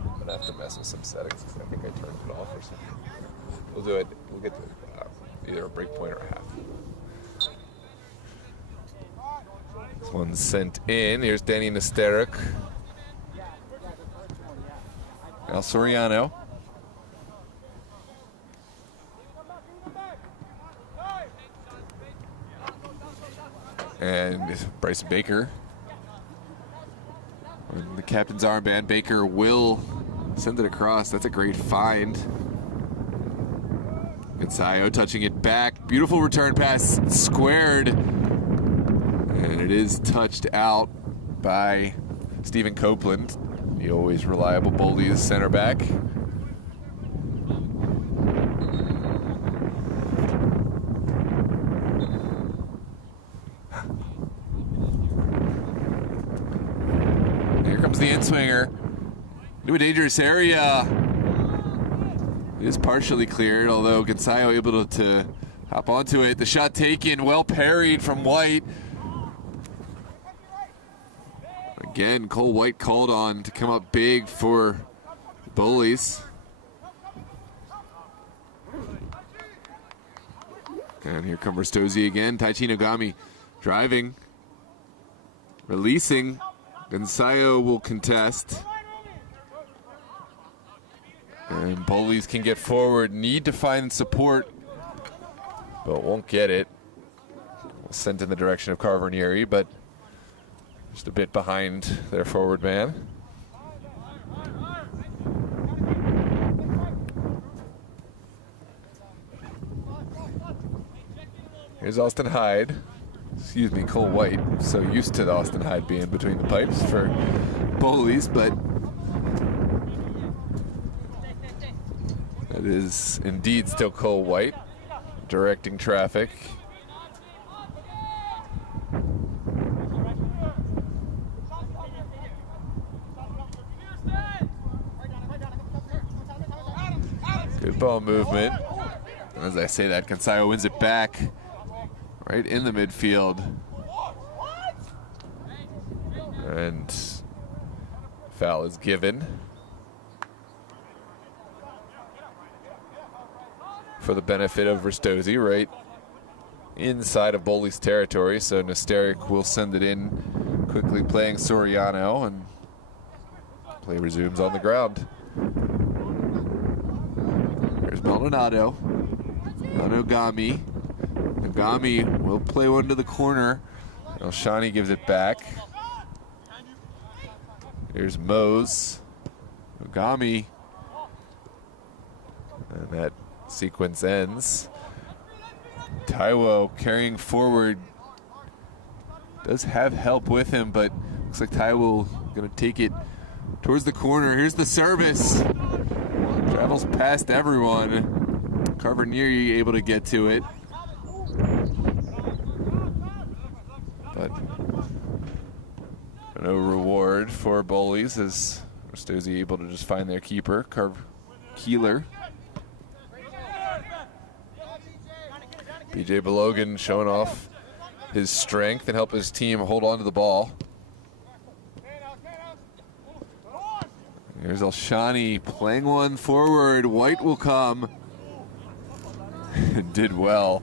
I'm gonna have to mess with some settings because I think I turned it off or something. We'll do it. We'll get to either a break point or a half. This one's sent in. Here's Danny Nesteruk. Al Soriano. And Bryson Baker. When the captain's armband, Baker will send it across. That's a great find. Gonzalo touching it back. Beautiful return pass, squared. And it is touched out by Stephen Copeland, the always reliable Bowleys center back. Here comes the in-swinger into a dangerous area. It is partially cleared, although Gonzalo able to hop onto it. The shot taken, well parried from White. Again, Cole White called on to come up big for the Bowleys. And here comes Ristozi again. Taichi Nogami driving, releasing. Gonzalo will contest. And Bowleys can get forward, need to find support, but won't get it. Sent in the direction of Carvernieri, but just a bit behind their forward man. Here's Austin Hyde. Excuse me, Cole White. So used to Austin Hyde being between the pipes for Bowleys, but it is indeed still Cole White directing traffic. Good ball movement. As I say that, Gonzalo wins it back right in the midfield. And foul is given for the benefit of Ristozi, right inside of Bowleys territory. So Nesteruk will send it in, quickly playing Soriano, and play resumes on the ground. Here's Maldonado. Nogami. Nogami will play one to the corner Elshani gives it back. Here's Mose. Ogami. And that sequence ends. Taiwo carrying forward. Does have help with him, but looks like Taiwo gonna take it towards the corner. Here's the service. Travels past everyone. Carver Neary able to get to it. But no reward for Bowleys as Ristozi able to just find their keeper, Keeler. BJ Belogan showing off his strength and help his team hold on to the ball. Here's Elshani playing one forward. White will come. Did well.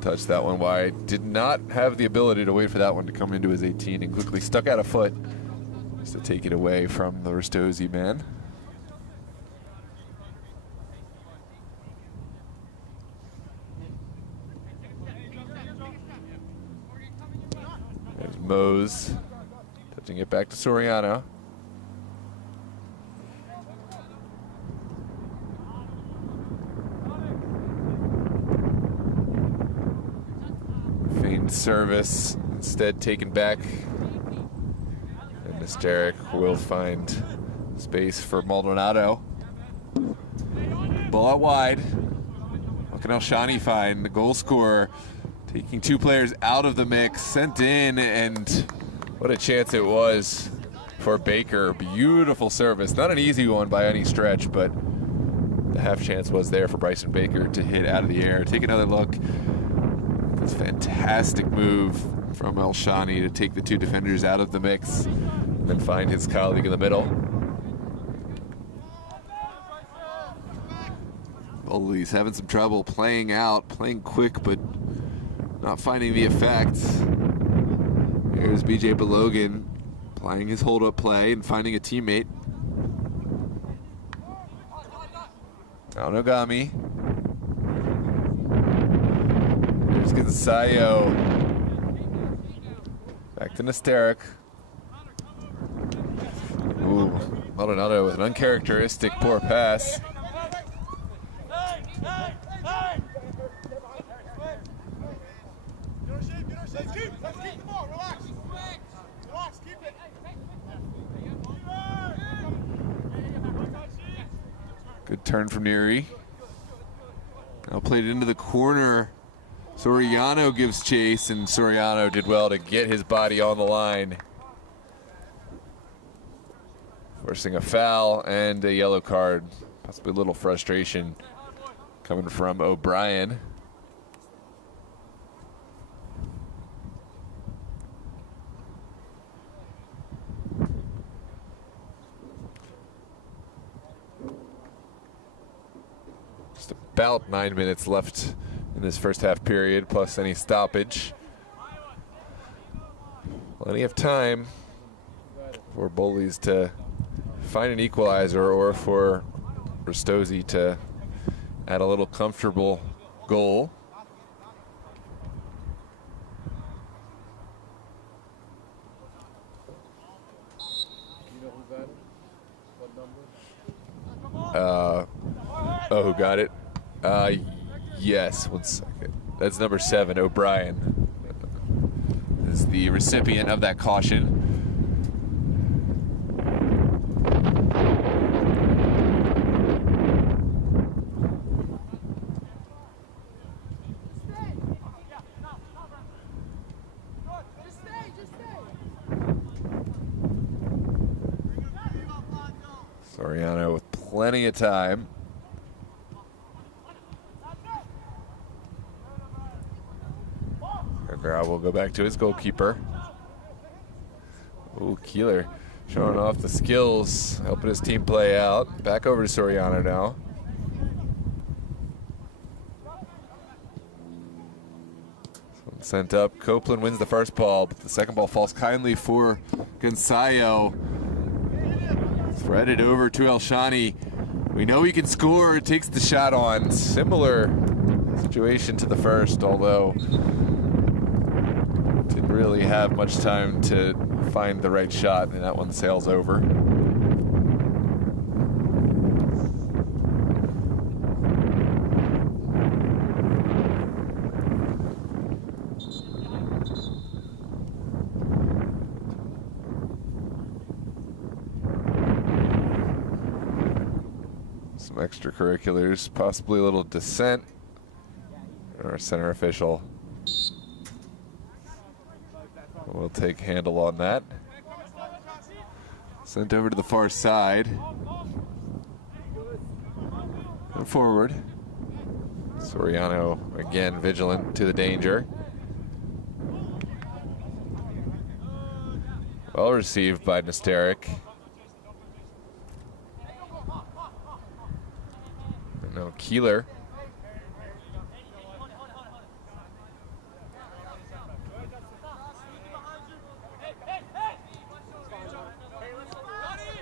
Touched that one wide. Did not have the ability to wait for that one to come into his 18 and quickly stuck out a foot just to take it away from the Ristozi man. There's Mose touching it back to Soriano. Feigned service, instead taken back. And Mysteric will find space for Maldonado. Ball out wide. What can Elshani find? The goal scorer taking two players out of the mix, sent in, and what a chance it was for Baker. Beautiful service. Not an easy one by any stretch, but the half chance was there for Bryson Baker to hit out of the air. Take another look. This fantastic move from Elshani to take the two defenders out of the mix and find his colleague in the middle. Bowleys having some trouble playing out, playing quick, but not finding the effect. Here's BJ Belogan playing his hold-up play and finding a teammate. Onogami. Here's Gonzayo. Back to Nesteric. Ooh, Maldonado with an uncharacteristic poor pass. Good turn from Neary. Now played it into the corner. Soriano gives chase, and Soriano did well to get his body on the line. Forcing a foul and a yellow card. Possibly a little frustration coming from O'Brien. Just about 9 minutes left in this first half period, plus any stoppage. Plenty of time for Bowleys to find an equalizer or for Ristozi to add a little comfortable goal. Who got it? Yes, 1 second. That's number 7, O'Brien is the recipient of that caution. Soriano with plenty of time. Grau will go back to his goalkeeper. Ooh, Keeler showing off the skills, helping his team play out. Back over to Soriano now. Sent up. Copeland wins the first ball, but the second ball falls kindly for Gonzayo. Threaded over to Elshani. We know he can score. Takes the shot on. Similar situation to the first, although didn't really have much time to find the right shot, and that one sails over. Some extracurriculars, possibly a little dissent. Our center official will take handle on that. Sent over to the far side. And forward. Soriano again vigilant to the danger. Well received by Nesteric. And now Keeler.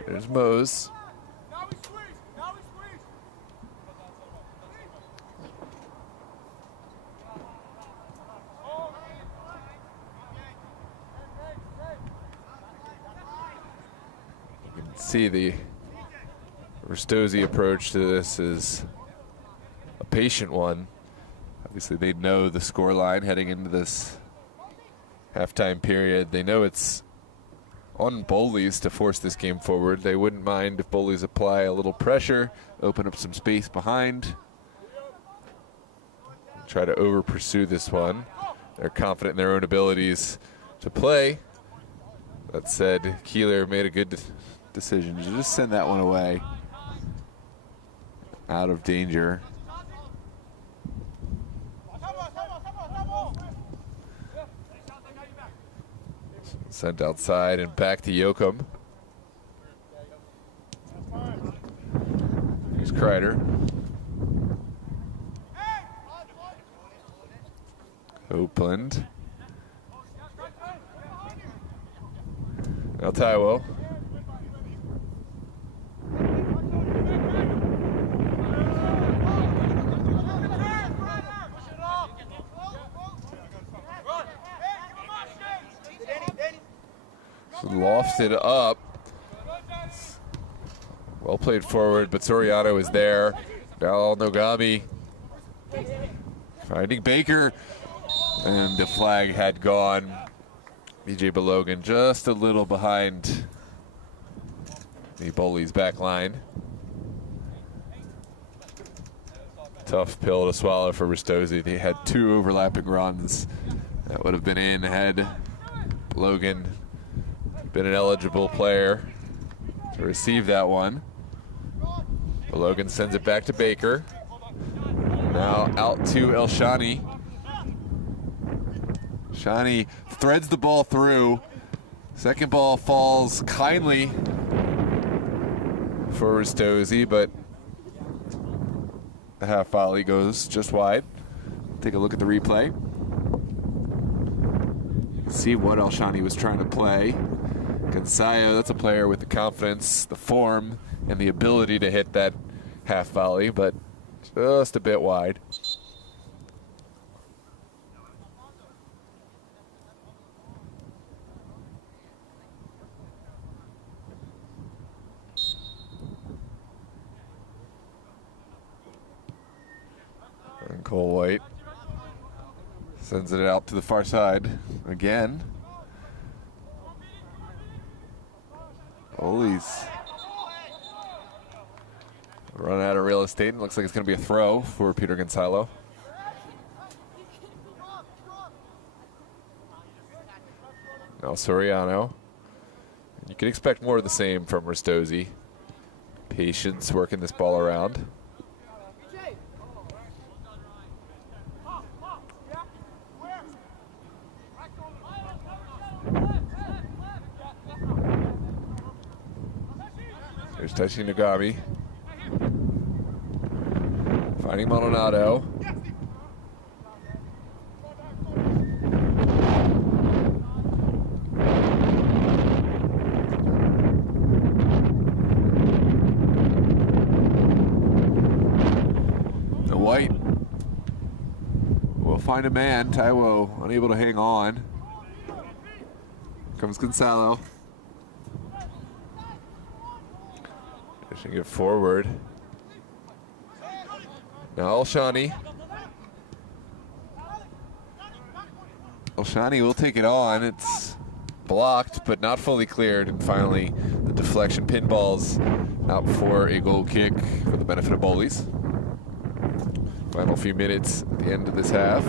There's Mose. You can see the Ristozi approach to this is a patient one. Obviously, they know the score line heading into this halftime period. They know it's on Bowleys to force this game forward. They wouldn't mind if Bowleys apply a little pressure, open up some space behind, try to over pursue this one. They're confident in their own abilities to play. That said, Keeler made a good decision to just send that one away out of danger. Sent outside and back to Yoakum. Here's Kreider. Copeland. Now Taiwo. Lofted up. Well played forward, but Soriano is there. Now Nogami finding Baker. And the flag had gone. BJ Balogan just a little behind the Bowleys back line. Tough pill to swallow for Ristozi. They had two overlapping runs that would have been in had Logan been an eligible player to receive that one. Logan sends it back to Baker. Now out to Elshani. Shani threads the ball through. Second ball falls kindly for Ristozi, but the half volley goes just wide. Take a look at the replay. See what Elshani was trying to play. Gonzayo, that's a player with the confidence, the form, and the ability to hit that half volley, but just a bit wide. And Cole White sends it out to the far side again. Bowleys run out of real estate, and looks like it's going to be a throw for Peter Gonzalo. Now Soriano. You can expect more of the same from Ristozi. Patience working this ball around. Here's Taishi Nagami. Finding Maldonado. The White will find a man. Taiwo unable to hang on. comes Gonzalo. Pushing it forward. Now Elshani. Elshani will take it on. It's blocked, but not fully cleared. And finally, the deflection pinballs out for a goal kick for the benefit of Bowleys. Final few minutes at the end of this half.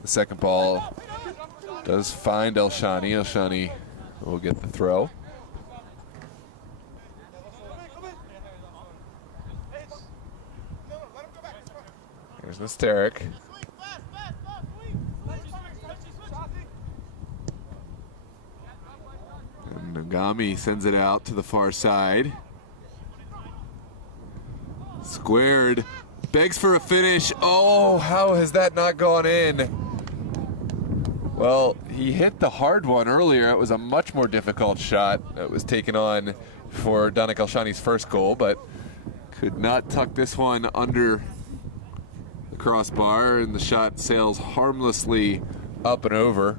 The second ball does find Elshani. Elshani will get the throw. There's Nesteric. And Nagami sends it out to the far side. Squared. Begs for a finish. Oh, how has that not gone in? Well, he hit the hard one earlier. It was a much more difficult shot that was taken on for Danik Elshani's first goal, but could not tuck this one under the crossbar, and the shot sails harmlessly up and over.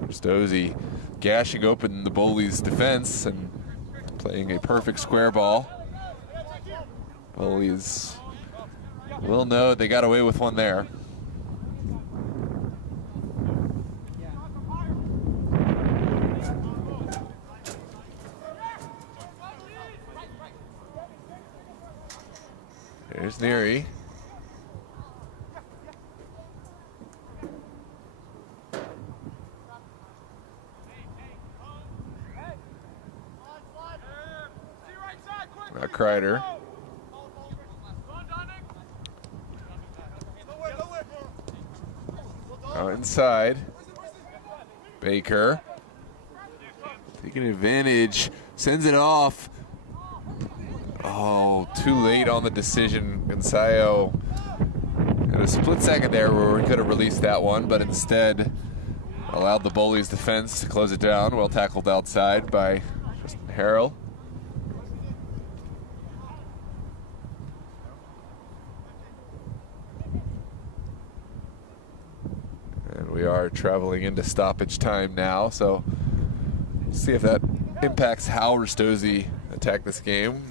Ristozi gashing open the Bowleys' defense and playing a perfect square ball. Bowleys will know they got away with one there. There's Neary. Kreider. Out inside. Baker. Taking advantage. Sends it off. Oh, too late on the decision. Gonzayo had a split second there where we could have released that one, but instead allowed the Bowleys defense to close it down. Well tackled outside by Justin Harrell. And we are traveling into stoppage time now, so we'll see if that impacts how Ristozi attack this game.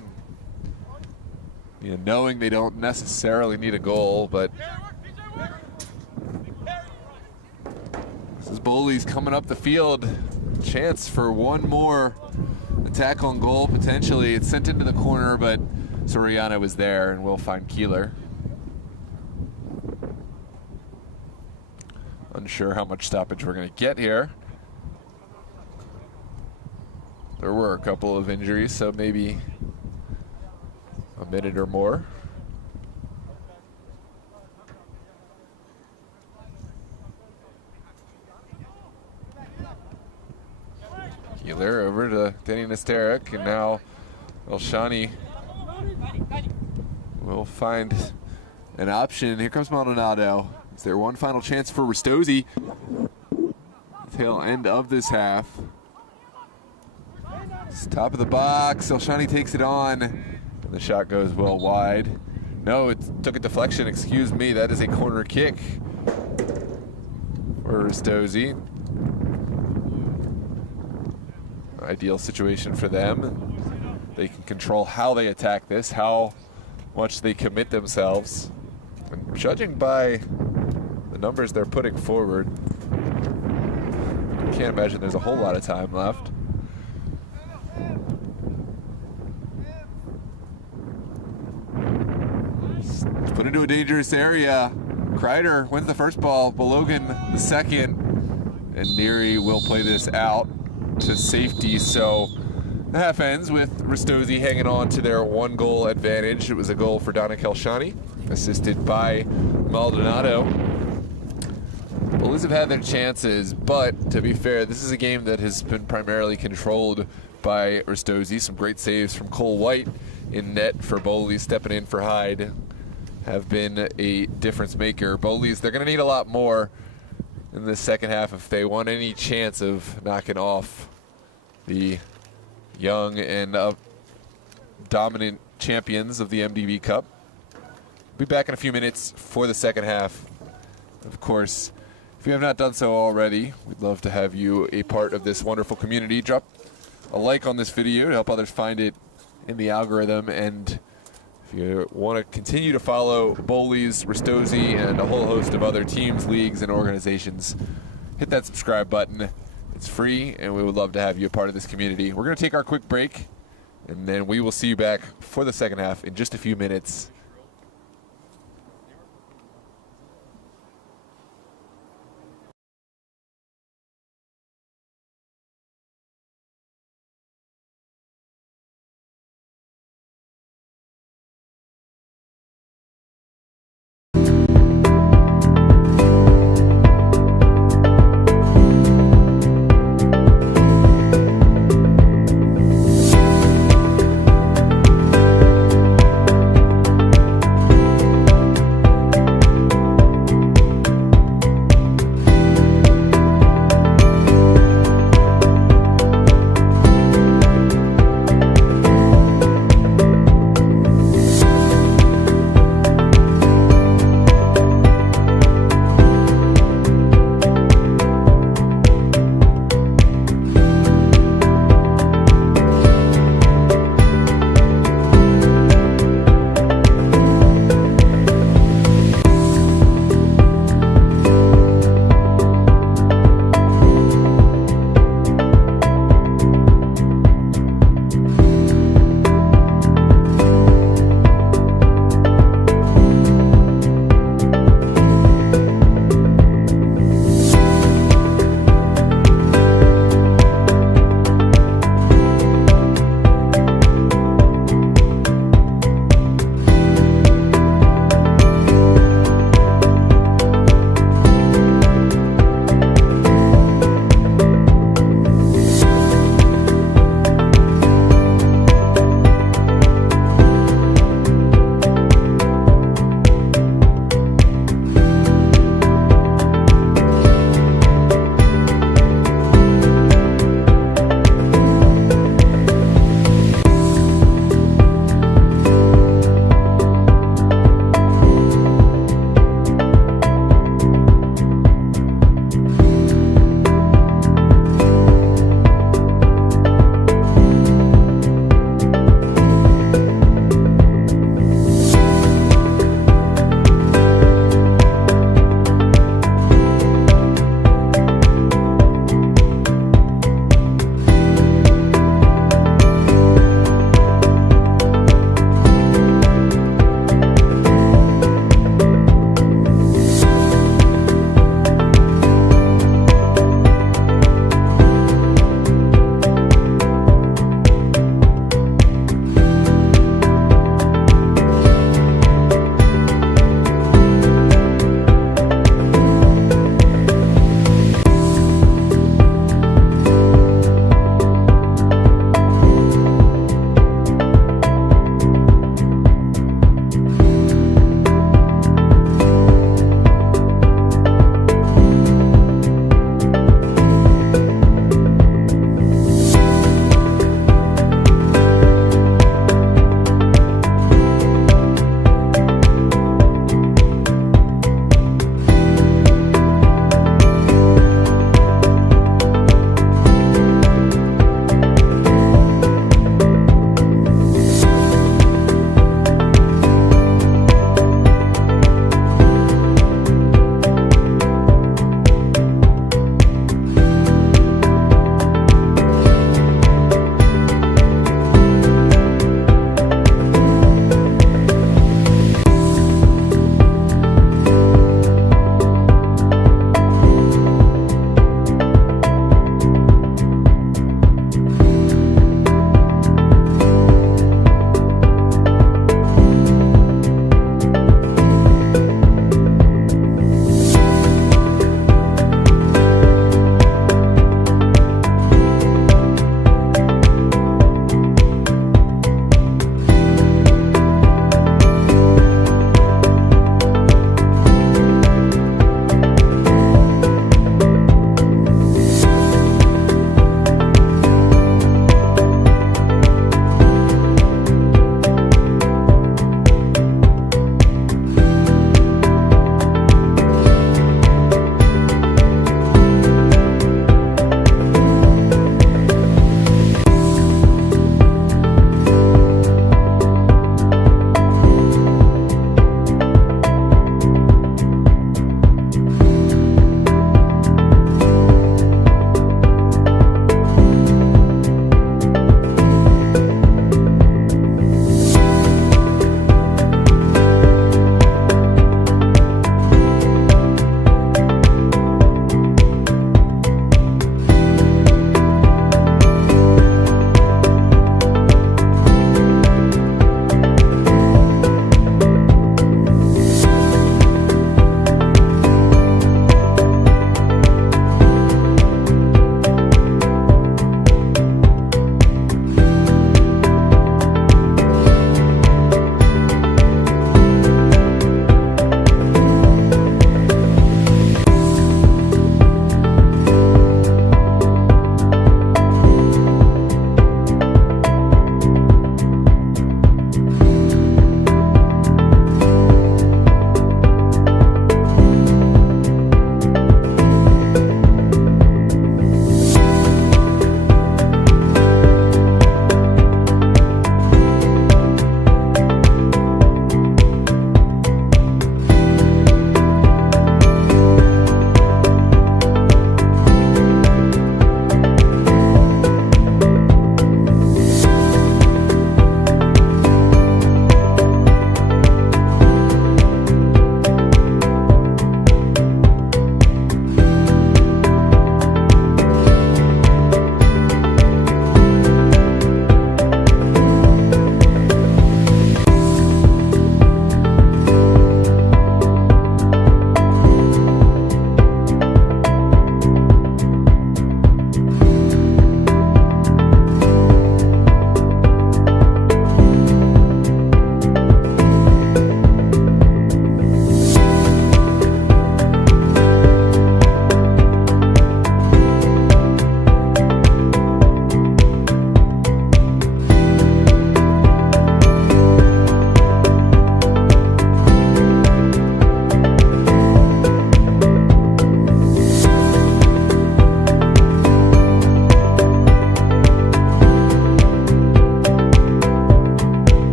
You know, knowing they don't necessarily need a goal, but this is Bowleys coming up the field. Chance for one more attack on goal, potentially. It's sent into the corner, but Soriano was there, and we'll find Keeler. Unsure how much stoppage we're going to get here. There were a couple of injuries, so maybe a minute or more. Keeler over to Denny Nesteric, and now Elshani will find an option. Here comes Maldonado. Is there one final chance for Ristozi? Tail end of this half. It's top of the box. Elshani takes it on. And the shot goes well wide. No, it took a deflection. Excuse me. That is a corner kick for Ristozi. Ideal situation for them. They can control how they attack this, how much they commit themselves. And judging by the numbers they're putting forward, I can't imagine there's a whole lot of time left. It's put into a dangerous area. Kreider wins the first ball, Balogan the second, and Neary will play this out to safety. So the half ends with Ristozi hanging on to their one-goal advantage. It was a goal for Danik Elshani, assisted by Maldonado. Bowleys have had their chances, but to be fair, this is a game that has been primarily controlled by Ristozi. Some great saves from Cole White in net for Bowleys, stepping in for Hyde have been a difference maker. Bowleys, they're going to need a lot more in the second half if they want any chance of knocking off the young and dominant champions of the MDV Cup. We'll be back in a few minutes for the second half. Of course, if you have not done so already, we'd love to have you a part of this wonderful community. Drop a like on this video to help others find it in the algorithm, and if you want to continue to follow Bowleys, Ristozi, and a whole host of other teams, leagues, and organizations, hit that subscribe button. It's free, and we would love to have you a part of this community. We're going to take our quick break, and then we will see you back for the second half in just a few minutes.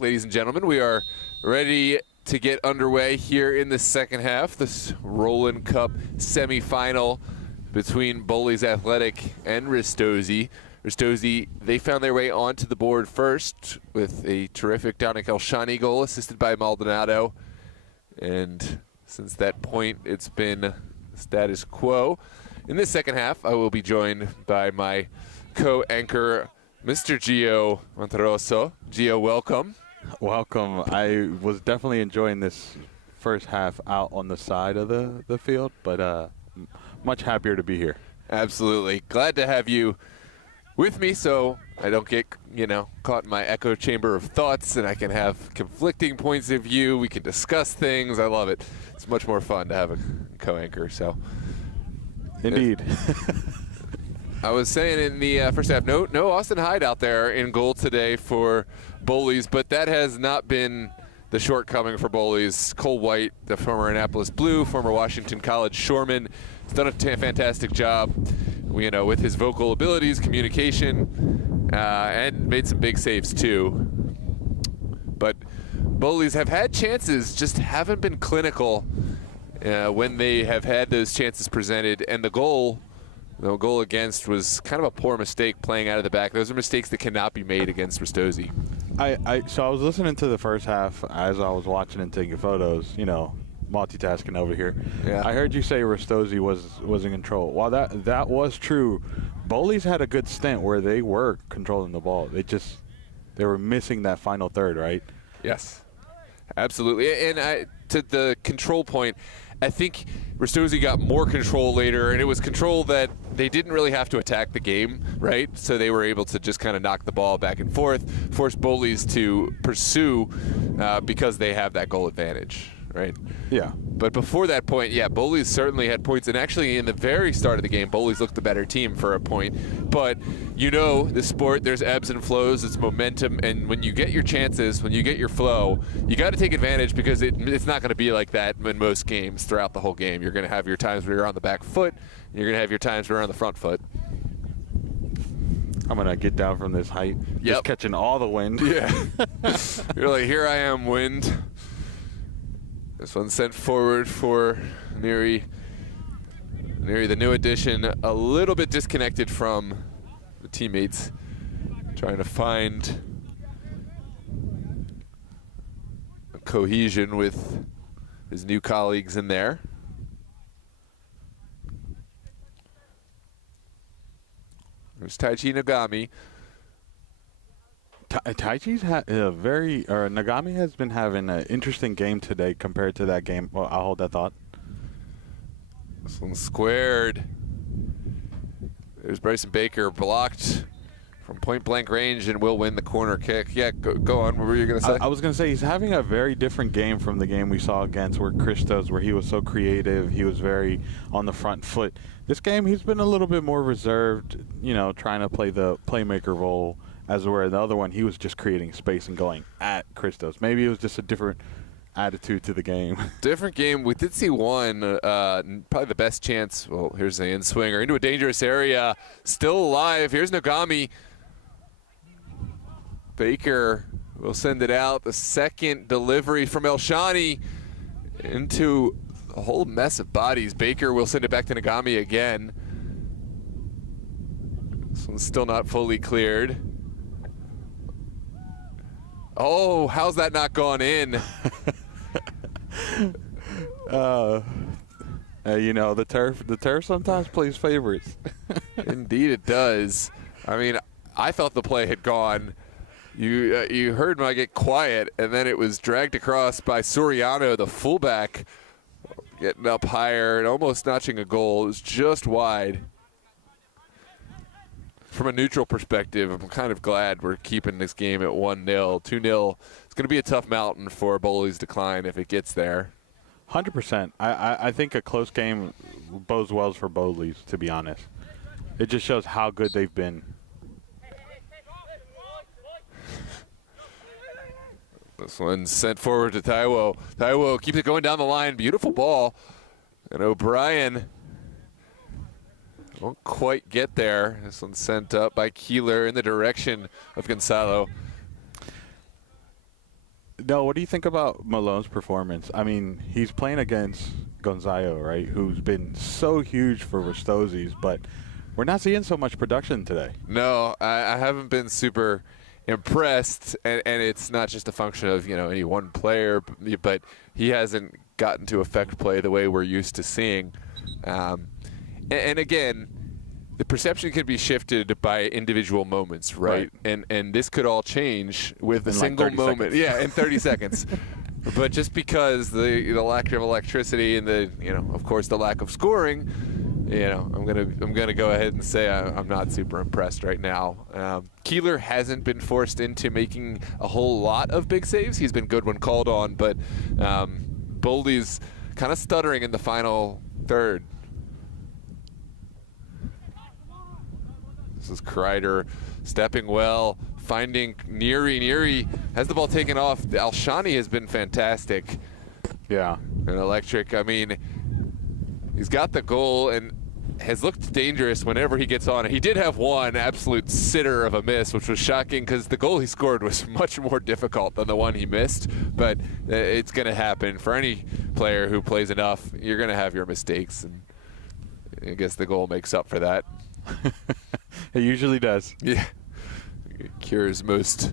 back, ladies and gentlemen. We are ready to get underway here in the second half. This Rowland Cup semifinal between Bowleys Athletic and Ristozi. Ristozi, they found their way onto the board first with a terrific Dominic Elshani goal assisted by Maldonado. And since that point, it's been status quo. In this second half, I will be joined by my co-anchor, Mr. Gio Monterosso. Gio, welcome. Welcome. I was definitely enjoying this first half out on the side of the field, but much happier to be here. Absolutely. Glad to have you with me so I don't get, caught in my echo chamber of thoughts and I can have conflicting points of view. We can discuss things. I love it. It's much more fun to have a co-anchor. So, indeed. I was saying in the first half, no Austin Hyde out there in goal today for Bowleys, but that has not been the shortcoming for Bowleys. Cole White, the former Annapolis Blue, former Washington College shoreman, has done a fantastic job, with his vocal abilities, communication, and made some big saves too. But Bowleys have had chances, just haven't been clinical when they have had those chances presented, and the goal against was kind of a poor mistake playing out of the back. Those are mistakes that cannot be made against Ristozi. So I was listening to the first half as I was watching and taking photos, multitasking over here. Yeah. I heard you say Ristozi was in control. While that was true, Bowleys had a good stint where they were controlling the ball. They were missing that final third, right? Yes, absolutely. And to the control point, I think Ristozi got more control later, and it was control that they didn't really have to attack the game, right? So they were able to just kind of knock the ball back and forth, force Bowleys to pursue because they have that goal advantage, right? Yeah. But before that point, Bowleys certainly had points, and actually in the very start of the game, Bowleys looked the better team for a point. But this sport, there's ebbs and flows, it's momentum, and when you get your chances, when you get your flow, you got to take advantage because it's not going to be like that in most games throughout the whole game. You're going to have your times where you're on the back foot, and you're going to have your times where you're on the front foot. I'm going to get down from this height, just catching all the wind. Yeah. You're like, here I am, wind. This one sent forward for Neri, the new addition, a little bit disconnected from the teammates, trying to find a cohesion with his new colleagues in there. There's Taichi Nagami. Taichi's Nagami has been having an interesting game today compared to that game. Well, I'll hold that thought. This one's squared. There's Bryson Baker blocked from point-blank range and will win the corner kick. Yeah, go on. What were you going to say? I was going to say he's having a very different game from the game we saw against Christos, where he was so creative. He was very on the front foot. This game, he's been a little bit more reserved, trying to play the playmaker role. As where the other one, he was just creating space and going at Christos. Maybe it was just a different attitude to the game. Different game. We did see one, probably the best chance. Well, here's the in-swinger into a dangerous area. Still alive. Here's Nagami. Baker will send it out. The second delivery from Elshani into a whole mess of bodies. Baker will send it back to Nagami again. This one's still not fully cleared. Oh, how's that not gone in? The turf sometimes plays favorites. Indeed it does. I mean, I thought the play had gone. You heard me get quiet, and then it was dragged across by Soriano, the fullback, getting up higher and almost notching a goal. It was just wide. From a neutral perspective, I'm kind of glad we're keeping this game at 1-0. 2-0, it's going to be a tough mountain for Bowleys to climb if it gets there. 100%. I think a close game bodes well for Bowleys, to be honest. It just shows how good they've been. This one's sent forward to Taiwo. Taiwo keeps it going down the line. Beautiful ball. And O'Brien won't quite get there. This one's sent up by Keeler in the direction of Gonzalo. No, what do you think about Malone's performance? I mean, he's playing against Gonzalo, right, who's been so huge for Ristozzi's, but we're not seeing so much production today. No, I haven't been super impressed, and it's not just a function of any one player, but he hasn't gotten to affect play the way we're used to seeing. And again, the perception can be shifted by individual moments, right? And this could all change with a single moment. Yeah, in 30 seconds. But just because the lack of electricity and of course the lack of scoring, I'm gonna go ahead and say I'm not super impressed right now. Keeler hasn't been forced into making a whole lot of big saves. He's been good when called on, but Bowleys kind of stuttering in the final third. This is Kreider stepping well, finding Neary. Neary has the ball taken off. Alshani has been fantastic. Yeah. And electric. I mean, he's got the goal and has looked dangerous whenever he gets on. He did have one absolute sitter of a miss, which was shocking because the goal he scored was much more difficult than the one he missed. But it's going to happen. For any player who plays enough, you're going to have your mistakes. And I guess the goal makes up for that. It usually does. Yeah. It cures most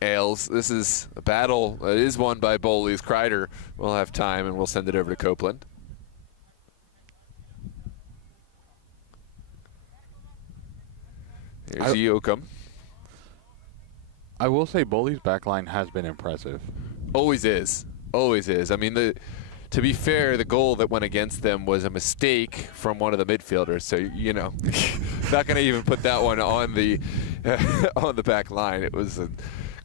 ails. This is a battle that is won by Bowleys. Kreider will have time, and we'll send it over to Copeland. Here's Yoakum. I will say Bowleys' backline has been impressive. Always is. Always is. I mean, to be fair, the goal that went against them was a mistake from one of the midfielders. So, not going to even put that one on the on the back line. It was a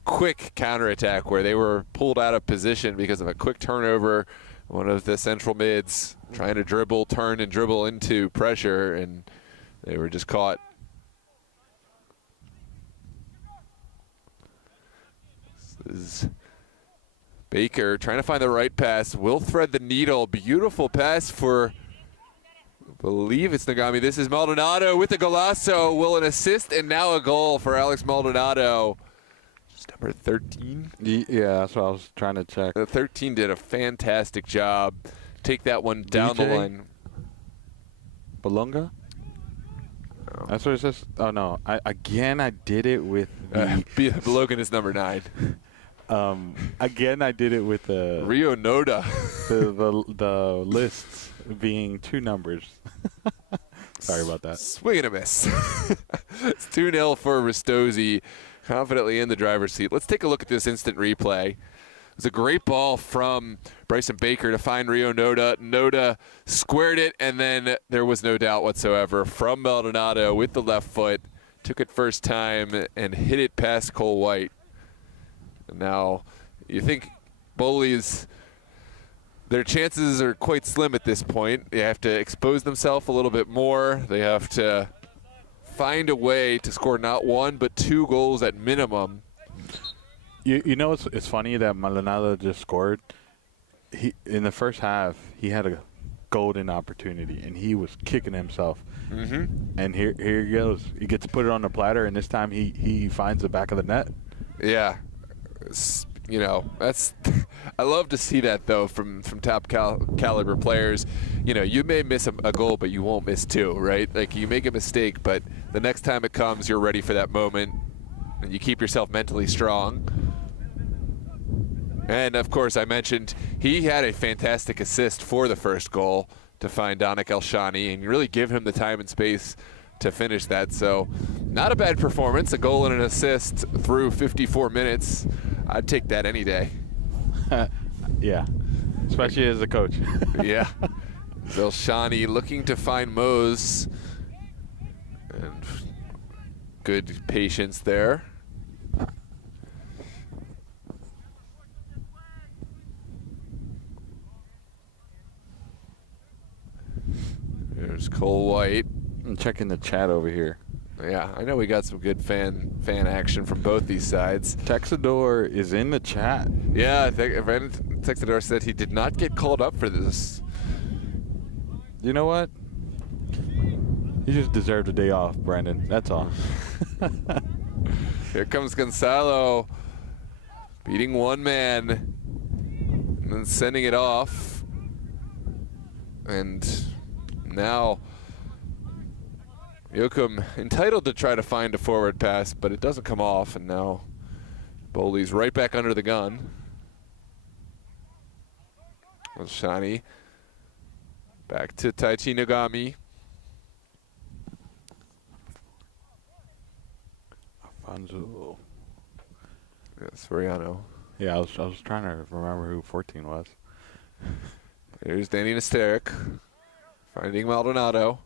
quick counterattack where they were pulled out of position because of a quick turnover. One of the central mids trying to turn and dribble into pressure, and they were just caught. This is Baker trying to find the right pass. Will thread the needle. Beautiful pass for, I believe it's Nagami. This is Maldonado with the golazo. Will an assist and now a goal for Alex Maldonado. Just number 13. Yeah, that's what I was trying to check. 13 did a fantastic job. Take that one down the line. Balunga? Oh. That's what it says. Oh, no. I did it with Logan is number 9. Again, I did it with the Rio Noda. the lists being 2 numbers. Sorry about that. Swing and a miss. It's 2-0 for Ristozi, confidently in the driver's seat. Let's take a look at this instant replay. It was a great ball from Bryson Baker to find Rio Noda. Noda squared it, and then there was no doubt whatsoever from Maldonado with the left foot. Took it first time and hit it past Cole White. And now you think Bowleys, their chances are quite slim at this point. They have to expose themselves a little bit more. They have to find a way to score not 1 but 2 goals at minimum. It's funny that Maldonado just scored. In the first half, he had a golden opportunity, and he was kicking himself. Mm-hmm. And here he goes. He gets to put it on the platter, and this time he finds the back of the net. Yeah. That's I love to see that though from top caliber players. You may miss a goal, but you won't miss 2, right? Like, you make a mistake, but the next time it comes, you're ready for that moment, and you keep yourself mentally strong. And of course, I mentioned he had a fantastic assist for the first goal to find Danik Elshani and really give him the time and space to finish that. So not a bad performance, a goal and an assist through 54 minutes. I'd take that any day. Yeah, especially as a coach. Yeah. Elshani looking to find Mose. And good patience there. There's Cole White. I'm checking the chat over here. Yeah, I know we got some good fan action from both these sides. Texador is in the chat. Yeah, Texador said he did not get called up for this. You know what? You just deserved a day off, Brandon. That's all. Here comes Gonzalo. beating one man and then sending it off. And now Joachim entitled to try to find a forward pass, but it doesn't come off, and now Bowleys right back under the gun. Shani back to Taichi Nagami. Alfonso. Yes, Soriano. Yeah, I was trying to remember who 14 was. Here's Danny Nesteric finding Maldonado.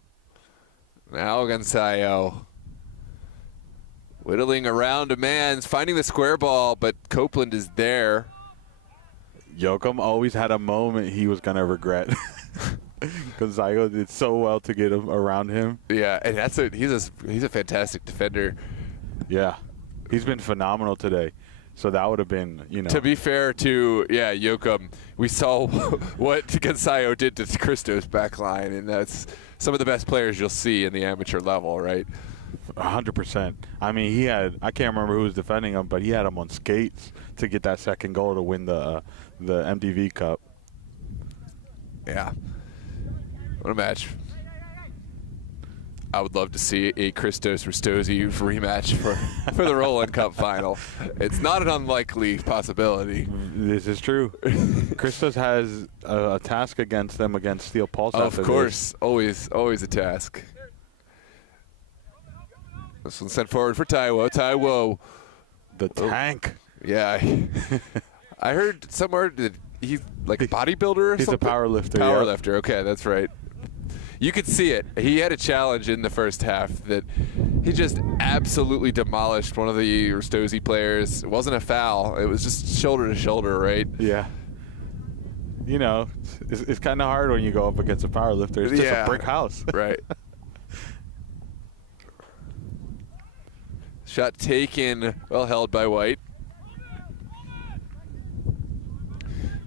Now Gonzayo whittling around a man, finding the square ball, but Copeland is there. Joachim always had a moment he was going to regret. Gonzayo did so well to get him around him. Yeah, and he's a fantastic defender. Yeah, he's been phenomenal today. So that would have been, you know. To be fair to, Joachim, we saw what Gonzayo did to Christo's back line, and that's some of the best players you'll see in the amateur level, right? 100%. I mean, I can't remember who was defending him, but he had him on skates to get that second goal to win the MDV Cup. Yeah. What a match. I would love to see a Christos Ristozi rematch for the Rowland Cup final. It's not an unlikely possibility. This is true. Christos has a task against them against Steel Pulse. Of course, always a task. This one's sent forward for Taiwo. Taiwo. The tank. Yeah. I heard somewhere that he's like a bodybuilder or he's something? He's a powerlifter. Powerlifter, yeah. Okay, that's right. You could see it. He had a challenge in the first half that he just absolutely demolished one of the Ristozi players. It wasn't a foul. It was just shoulder to shoulder, right? Yeah. You know, it's kind of hard when you go up against a powerlifter. It's just a brick house. Right. Shot taken, well held by White.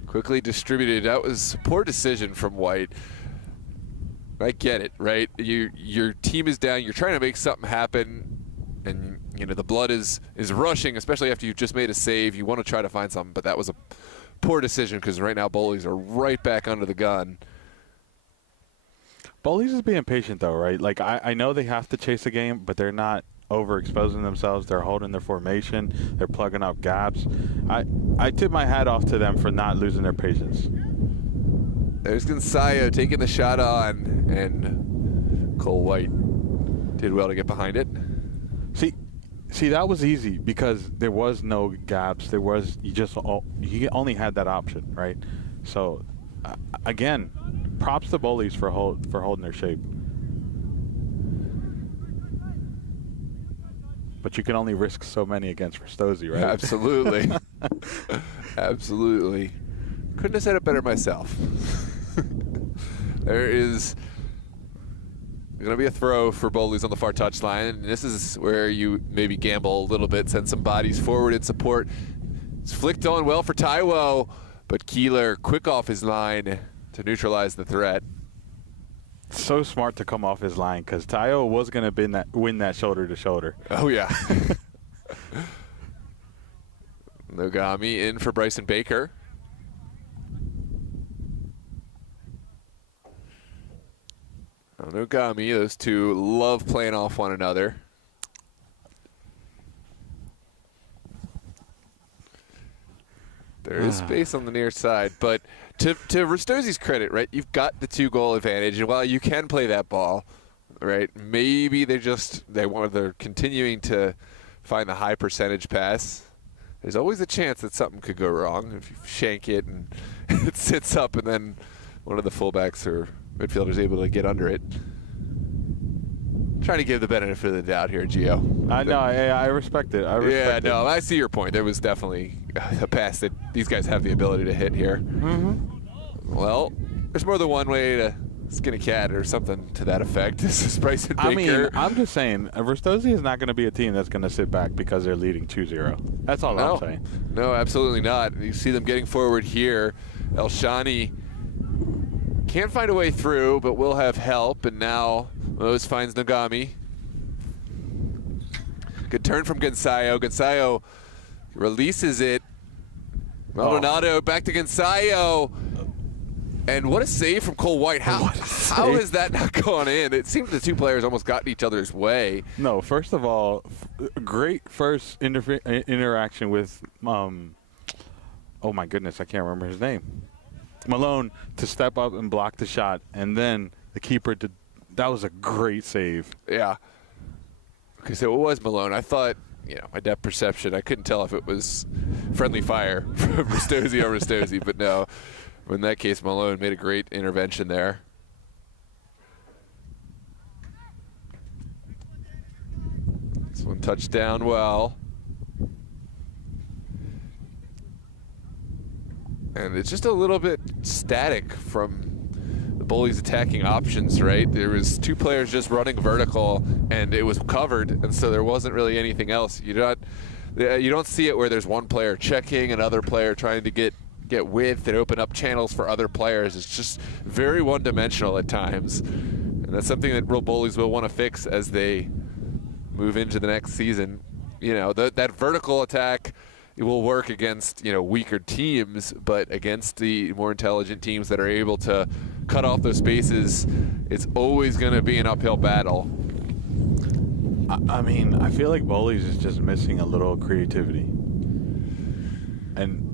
Quickly distributed. That was a poor decision from White. I get it, right? Your team is down. You're trying to make something happen, and the blood is rushing, especially after you've just made a save. You want to try to find something, but that was a poor decision because right now Bowleys are right back under the gun. Bowleys is being patient though, right? Like I know they have to chase a game, but they're not overexposing themselves. They're holding their formation. They're plugging up gaps. I tip my hat off to them for not losing their patience. There's Gonzayo taking the shot on, and Cole White did well to get behind it. See, that was easy because there was no gaps. You only had that option, right? So, again, props to Bowleys for holding their shape. But you can only risk so many against Ristozi, right? Absolutely. Absolutely. Couldn't have said it better myself. There is going to be a throw for Bowleys on the far touchline. And this is where you maybe gamble a little bit, send some bodies forward in support. It's flicked on well for Taiwo, but Keeler quick off his line to neutralize the threat. So smart to come off his line because Taiwo was going to win that shoulder to shoulder. Oh, yeah. Nogami in for Bryson Baker. Nogami, those two love playing off one another. There is space on the near side, but to Ristozi's credit, right, you've got the 2-goal advantage, and while you can play that ball, right, maybe they're continuing to find the high percentage pass. There's always a chance that something could go wrong if you shank it and it sits up, and then one of the fullbacks or midfielders able to get under it. Trying to give the benefit of the doubt here, Gio. I know. I respect it. I see your point. There was definitely a pass that these guys have the ability to hit here. Mm-hmm. Well, there's more than one way to skin a cat or something to that effect. This is Bryson Baker. I mean, I'm just saying, Ristozi is not going to be a team that's going to sit back because they're leading 2-0. That's all I'm saying. No, absolutely not. You see them getting forward here. El Shani can't find a way through, but will have help, and now Rose finds Nogami. Good turn from Gonzayo. Gonzayo releases it, Maldonado back to Gonzayo. And what a save from Cole White. How has that not gone in? It seemed the two players almost got in each other's way. No, first of all, great first interaction with, oh my goodness, I can't remember his name. Malone to step up and block the shot, and then the keeper did. That was a great save. Yeah. Okay, so it was Malone. I thought, my depth perception, I couldn't tell if it was friendly fire from Ristozi or Ristozi, but no. In that case, Malone made a great intervention there. This one touched down well. And it's just a little bit static from the Bowleys attacking options, right? There was two players just running vertical, and it was covered, and so there wasn't really anything else. You don't see it where there's one player checking, another player trying to get width and open up channels for other players. It's just very one-dimensional at times, and that's something that real Bowleys will want to fix as they move into the next season. That vertical attack, it will work against weaker teams, but against the more intelligent teams that are able to cut off those spaces, it's always going to be an uphill battle. I mean, I feel like Bowleys is just missing a little creativity, and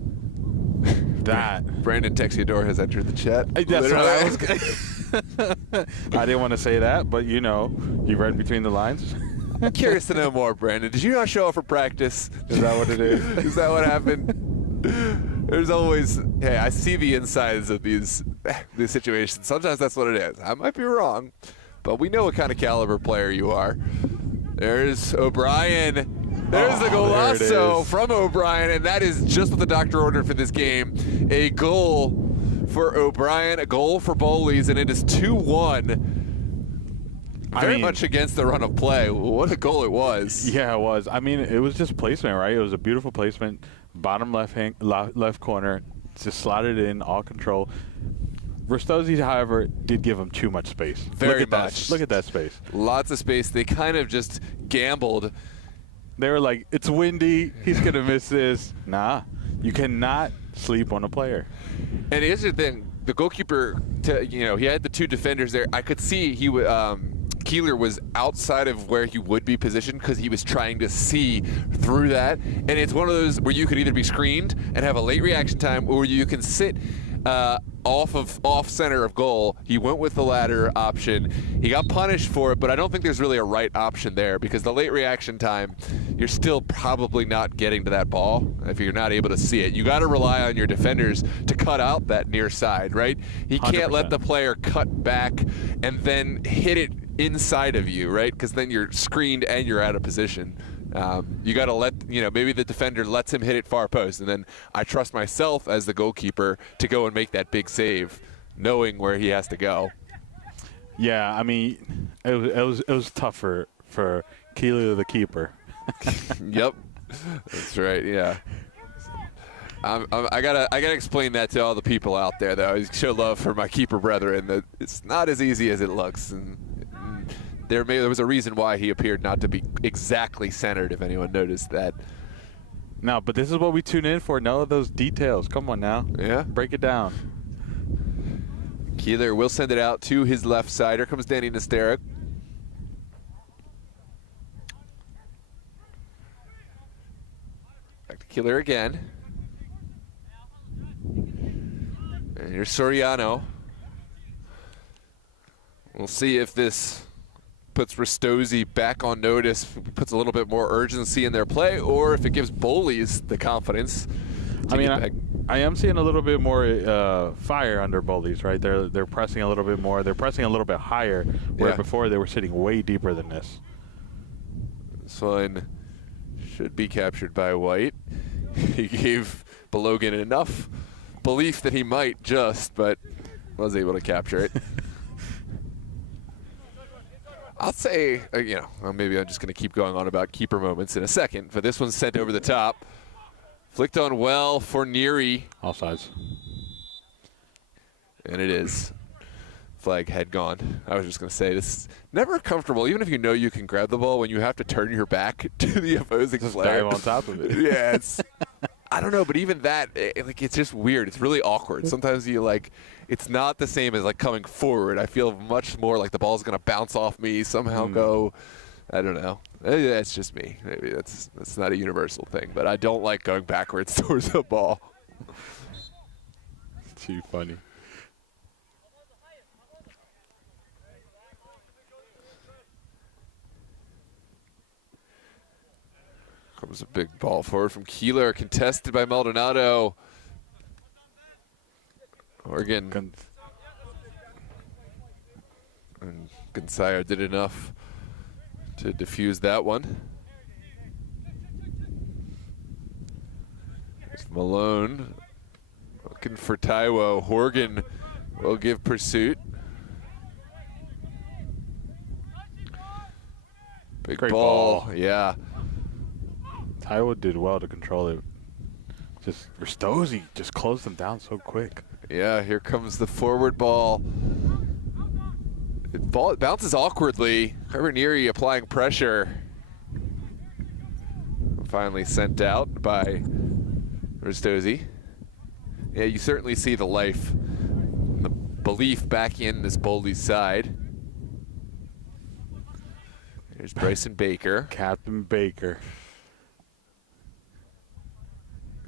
that Brandon Texiador has entered the chat. That's what I was I didn't want to say that, but you read between the lines. I'm curious to know more, Brandon. Did you not show up for practice? Is that what it is? Is that what happened? There's always, hey, I see the insides of these situations. Sometimes that's what it is. I might be wrong, but we know what kind of caliber player you are. There's O'Brien. There's the golazo from O'Brien, and that is just what the doctor ordered for this game. A goal for O'Brien, a goal for Bowleys, and it is 2-1. Very much against the run of play. What a goal it was. Yeah, it was. I mean, it was just placement, right? It was a beautiful placement. Bottom left corner, just slotted in, all control. Ristozi, however, did give him too much space. Very much. Look at that space. Lots of space. They kind of just gambled. They were like, it's windy. He's going to miss this. Nah, you cannot sleep on a player. And here's the thing. The goalkeeper, he had the two defenders there. I could see Keeler was outside of where he would be positioned because he was trying to see through that. And it's one of those where you could either be screened and have a late reaction time, or you can sit off center of goal. He went with the latter option. He got punished for it, but I don't think there's really a right option there because the late reaction time, you're still probably not getting to that ball if you're not able to see it. You got to rely on your defenders to cut out that near side, right? He can't 100%. let the player cut back and then hit it inside of you, right? Because then you're screened and you're out of position. You got to let, maybe the defender lets him hit it far post, and then I trust myself as the goalkeeper to go and make that big save, knowing where he has to go. Yeah, I mean, it was tough for Keeler, the keeper. Yep, that's right. Yeah, I gotta explain that to all the people out there, though. I show love for my keeper brethren. That it's not as easy as it looks, and there was a reason why he appeared not to be exactly centered, if anyone noticed that. No, but this is what we tune in for. Know those details. Come on now. Yeah. Break it down. Keeler will send it out to his left side. Here comes Danny Nesteruk. Back to Keeler again. And here's Soriano. We'll see if this puts Ristozi back on notice, puts a little bit more urgency in their play, or if it gives Bowleys the confidence. I am seeing a little bit more fire under Bowleys, right? They're pressing a little bit more. They're pressing a little bit higher, where before they were sitting way deeper than this. This one should be captured by White. He gave Balogan enough belief that he might but was able to capture it. I'll say, maybe I'm just going to keep going on about keeper moments in a second, but this one's sent over the top. Flicked on well for Neary. Offsides. And it is. Flag had gone. I was just going to say, this is never comfortable, even if you know you can grab the ball, when you have to turn your back to the opposing player. Dive on top of it. Yeah, I don't know, but even that, like, it's just weird. It's really awkward. Sometimes you like, it's not the same as like coming forward. I feel much more like the ball's gonna bounce off me, somehow go. I don't know. That's just me. Maybe that's not a universal thing, but I don't like going backwards towards the ball. Too funny. Comes a big ball forward from Keeler, contested by Maldonado. Oregon. And Gonzaga did enough to defuse that one. There's Malone looking for Taiwo. Horgan will give pursuit. Big Great ball, yeah. Taiwo did well to control it. Just Ristozi just closed them down so quick. Yeah, here comes the forward ball. It bounces awkwardly. Carabinieri applying pressure. Finally sent out by Ristozi. Yeah, you certainly see the life, the belief back in this Bowleys side. Here's Bryson Baker. Captain Baker.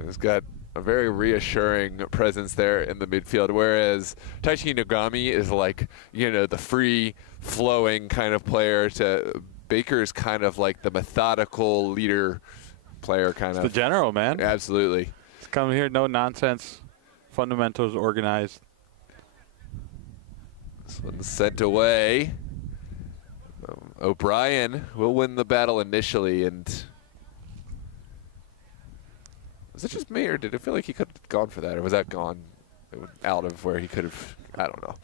He's got a very reassuring presence there in the midfield, whereas Taichi Nogami is like, you know, the free-flowing kind of player. To Baker's kind of like the methodical leader player kind of. The general, man. Absolutely. He's coming here, no nonsense. Fundamentals organized. This one's sent away. O'Brien will win the battle initially, and was it just me, or did it feel like he could have gone for that, or was that gone out of where he could have? I don't know.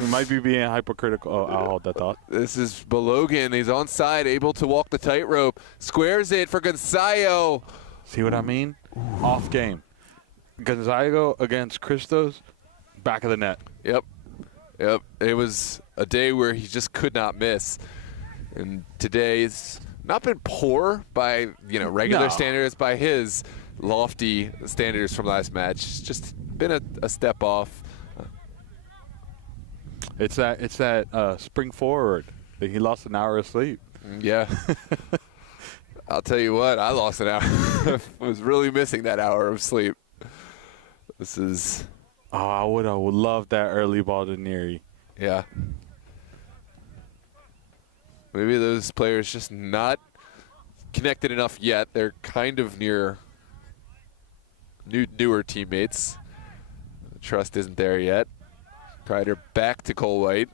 We might be being hypocritical. Oh, I'll hold that thought. This is Balogan. He's onside, able to walk the tightrope. Squares it for Gonzaga. See what I mean? Ooh. Off game. Gonzaga against Christos, back of the net. Yep. Yep. It was a day where he just could not miss. And today's not been poor by, you know, regular standards, by his lofty standards from last match. It's just been a step off. It's that spring forward that he lost an hour of sleep. Yeah. I'll tell you what, I lost an hour. I was really missing that hour of sleep. This is. Oh, I would love that early ball to Neary. Yeah. Maybe those players just not connected enough yet. They're kind of near newer teammates. The trust isn't there yet. Kreider back to Cole White.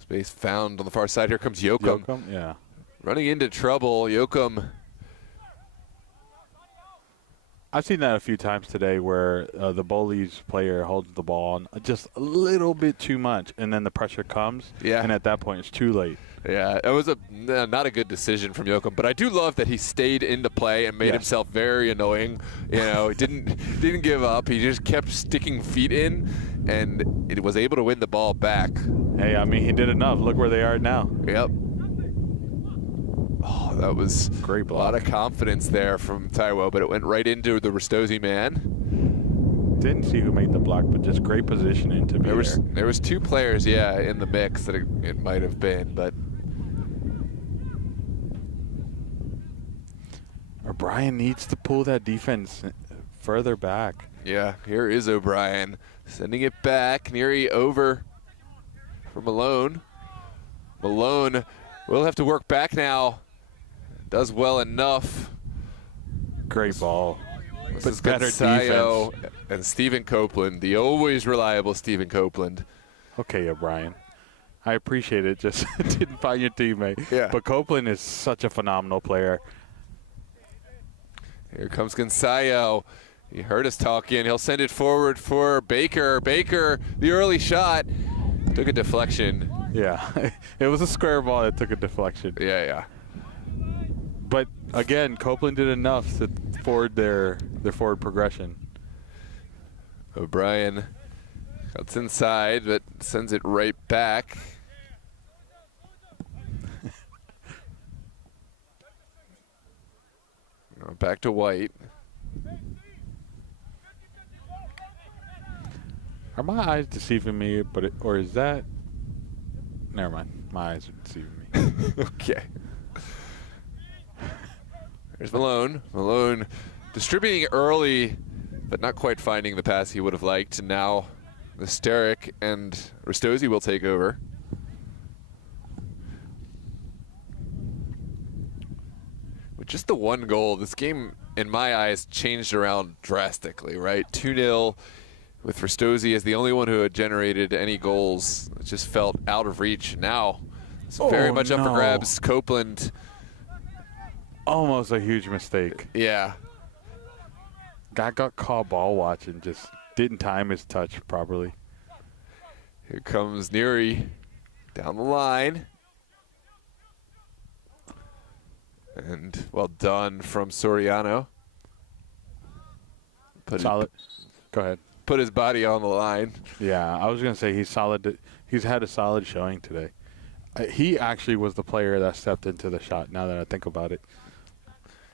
Space found on the far side. Here comes Yoakum. Yoakum, yeah. Running into trouble. Yoakum. I've seen that a few times today where the Bowleys player holds the ball on just a little bit too much, and then the pressure comes, and at that point it's too late. Yeah, it was not a good decision from Yoakum, but I do love that he stayed into play and made himself very annoying. You know, he didn't give up. He just kept sticking feet in, and it was able to win the ball back. Hey, I mean, he did enough. Look where they are now. Yep. Oh, that was great block. A lot of confidence there from Taiwo, but it went right into the Ristozi man. Didn't see who made the block, but just great positioning to be there. There was two players, in the mix that it might have been, but O'Brien needs to pull that defense further back. Yeah, here is O'Brien sending it back. Neary over for Malone. Malone will have to work back now. Does well enough. Great ball. This is better defense. And Stephen Copeland, the always reliable Stephen Copeland. Okay, O'Brien. I appreciate it. Just didn't find your teammate. Yeah. But Copeland is such a phenomenal player. Here comes Gonzaga. He heard us talking. He'll send it forward for Baker. Baker, the early shot, took a deflection. Yeah, it was a square ball that took a deflection. Yeah. But again, Copeland did enough to forward their forward progression. O'Brien Cuts inside, but sends it right back. Back to White. Are my eyes deceiving me? Or is that? Never mind. My eyes are deceiving me. Okay. There's Malone. Malone distributing early, but not quite finding the pass he would have liked. And now Mysteric and Ristozi will take over. With just the one goal, this game, in my eyes, changed around drastically, right? 2-0 with Ristozi as the only one who had generated any goals. It just felt out of reach. Now, it's very much up for grabs. Copeland. Almost a huge mistake. Yeah. Guy got caught ball watching, just didn't time his touch properly. Here comes Neary down the line. And well done from Soriano. Solid. Go ahead. Put his body on the line. Yeah, I was going to say he's solid. He's had a solid showing today. He actually was the player that stepped into the shot, now that I think about it.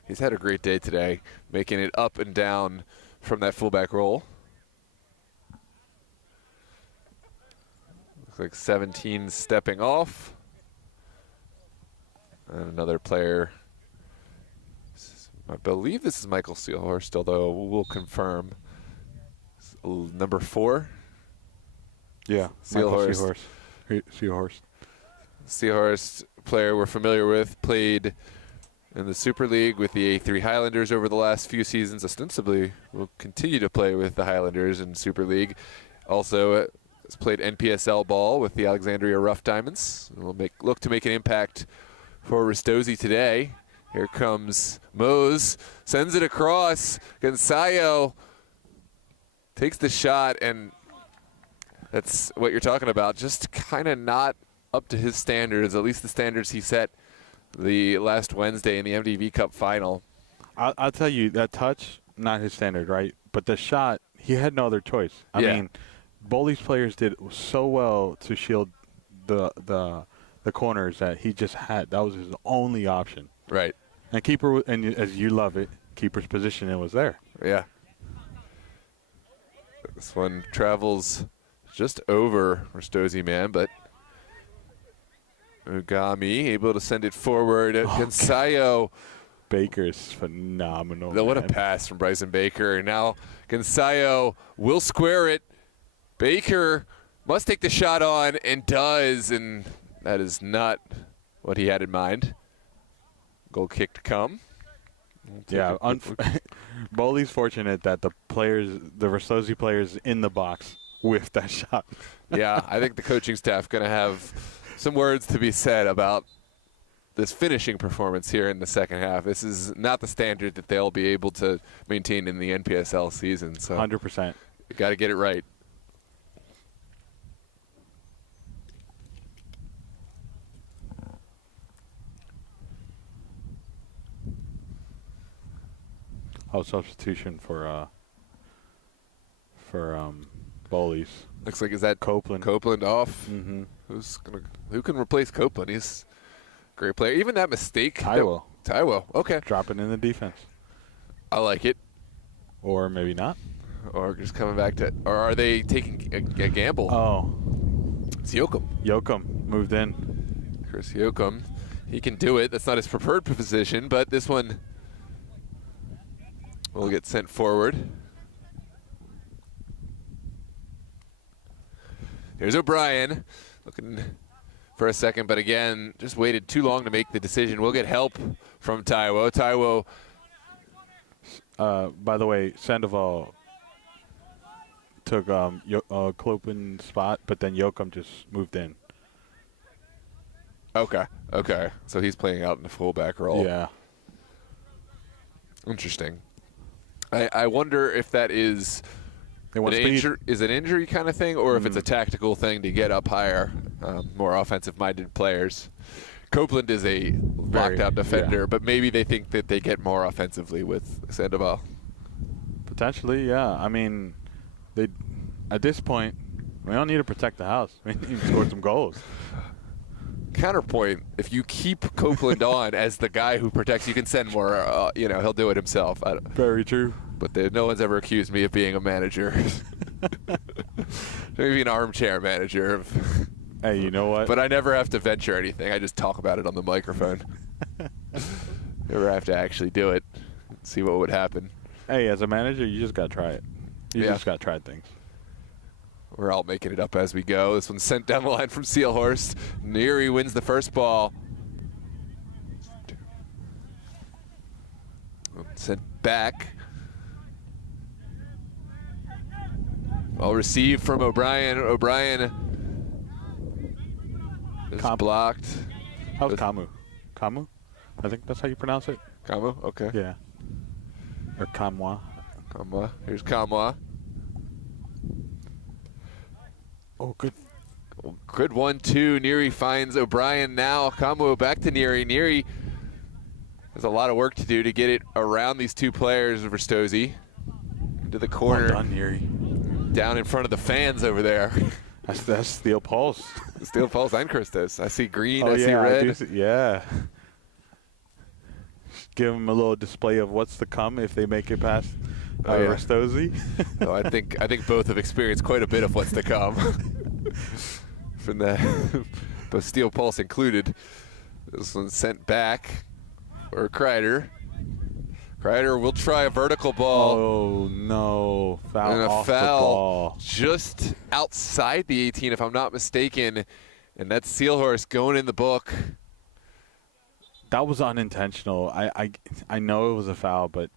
He's had a great day today, making it up and down from that fullback role. Looks like 17 stepping off. And another player. I believe this is Michael Seelhorst, although we'll confirm. Number 4. Yeah, Seelhorst. Seelhorst. Seelhorst, player we're familiar with, played in the Super League with the A3 Highlanders over the last few seasons. Ostensibly will continue to play with the Highlanders in Super League. Also has played NPSL ball with the Alexandria Rough Diamonds. Will look to make an impact for Ristozi today. Here comes Mose, sends it across. Gonzayo takes the shot, and that's what you're talking about. Just kind of not up to his standards, at least the standards he set the last Wednesday in the MDV Cup final. I'll tell you, that touch, not his standard, right? But the shot, he had no other choice. I mean, Bowleys players did so well to shield the corners that he just had. That was his only option. Right. And keeper, and as you love it, keeper's position, it was there. Yeah. This one travels just over Ristozi, man, but Ugami able to send it forward. Gonzayo. Baker's phenomenal. What a pass from Bryson Baker. Now Gonzayo will square it. Baker must take the shot on and does, and that is not what he had in mind. Goal kick to come. Yeah, Bowley's fortunate that the Ristozi players in the box whiffed that shot. Yeah, I think the coaching staff going to have some words to be said about this finishing performance here in the second half. This is not the standard that they'll be able to maintain in the NPSL season. So 100%. You got to get it right. Oh, substitution for Bowleys. Looks like, is that Copeland? Copeland off. Mm-hmm. Who can replace Copeland? He's a great player. Even that mistake. Taiwo. Taiwo. Okay. Dropping in the defense. I like it. Or maybe not. Or just coming back to. Or are they taking a gamble? Oh. It's Yoakum. Yoakum moved in. Chris Yoakum. He can do it. That's not his preferred position, but this one will get sent forward. Here's O'Brien looking for a second, but again, just waited too long to make the decision. We'll get help from Taiwo. Taiwo. By the way, Sandoval took Clopin's spot, but then Yoakum just moved in. Okay. So he's playing out in the fullback role. Yeah. Interesting. I wonder if that is an injury kind of thing, or if it's a tactical thing to get up higher, more offensive-minded players. Copeland is a lockdown defender, but maybe they think that they get more offensively with Sandoval. Potentially, yeah. I mean, at this point, We don't need to protect the house. We need to score some goals. Counterpoint, if you keep Copeland on as the guy who protects, you can send more, he'll do it himself. Very true. But no one's ever accused me of being a manager. Maybe an armchair manager. Hey, you know what? But I never have to venture anything. I just talk about it on the microphone. Never have to actually do it. See what would happen. Hey, as a manager, you just got to try it. You just got to try things. We're all making it up as we go. This one's sent down the line from Seelhorst. Neary wins the first ball. Sent back. Well received from O'Brien. O'Brien is blocked. How's Kamu? Kamu? I think that's how you pronounce it. Kamu? Okay. Yeah. Or Kamwa. Kamwa. Here's Kamwa. Oh, good. Good 1-2. Neary finds O'Brien now. Kamu back to Neary. Neary has a lot of work to do to get it around these two players of Ristozi. Into the corner. Well done, Neary. Down in front of the fans over there. That's Steel Pulse. Steel Pulse and Christos. I see green, I see red. Yeah. Give them a little display of what's to come if they make it past Ristozi. No, I think both have experienced quite a bit of what's to come. From both Steel Pulse included. This one's sent back for Kreider. Kreider will try a vertical ball. Oh, no. Foul and off a foul the ball. Just outside the 18, if I'm not mistaken. And that's Seelhorst going in the book. That was unintentional. I know it was a foul, but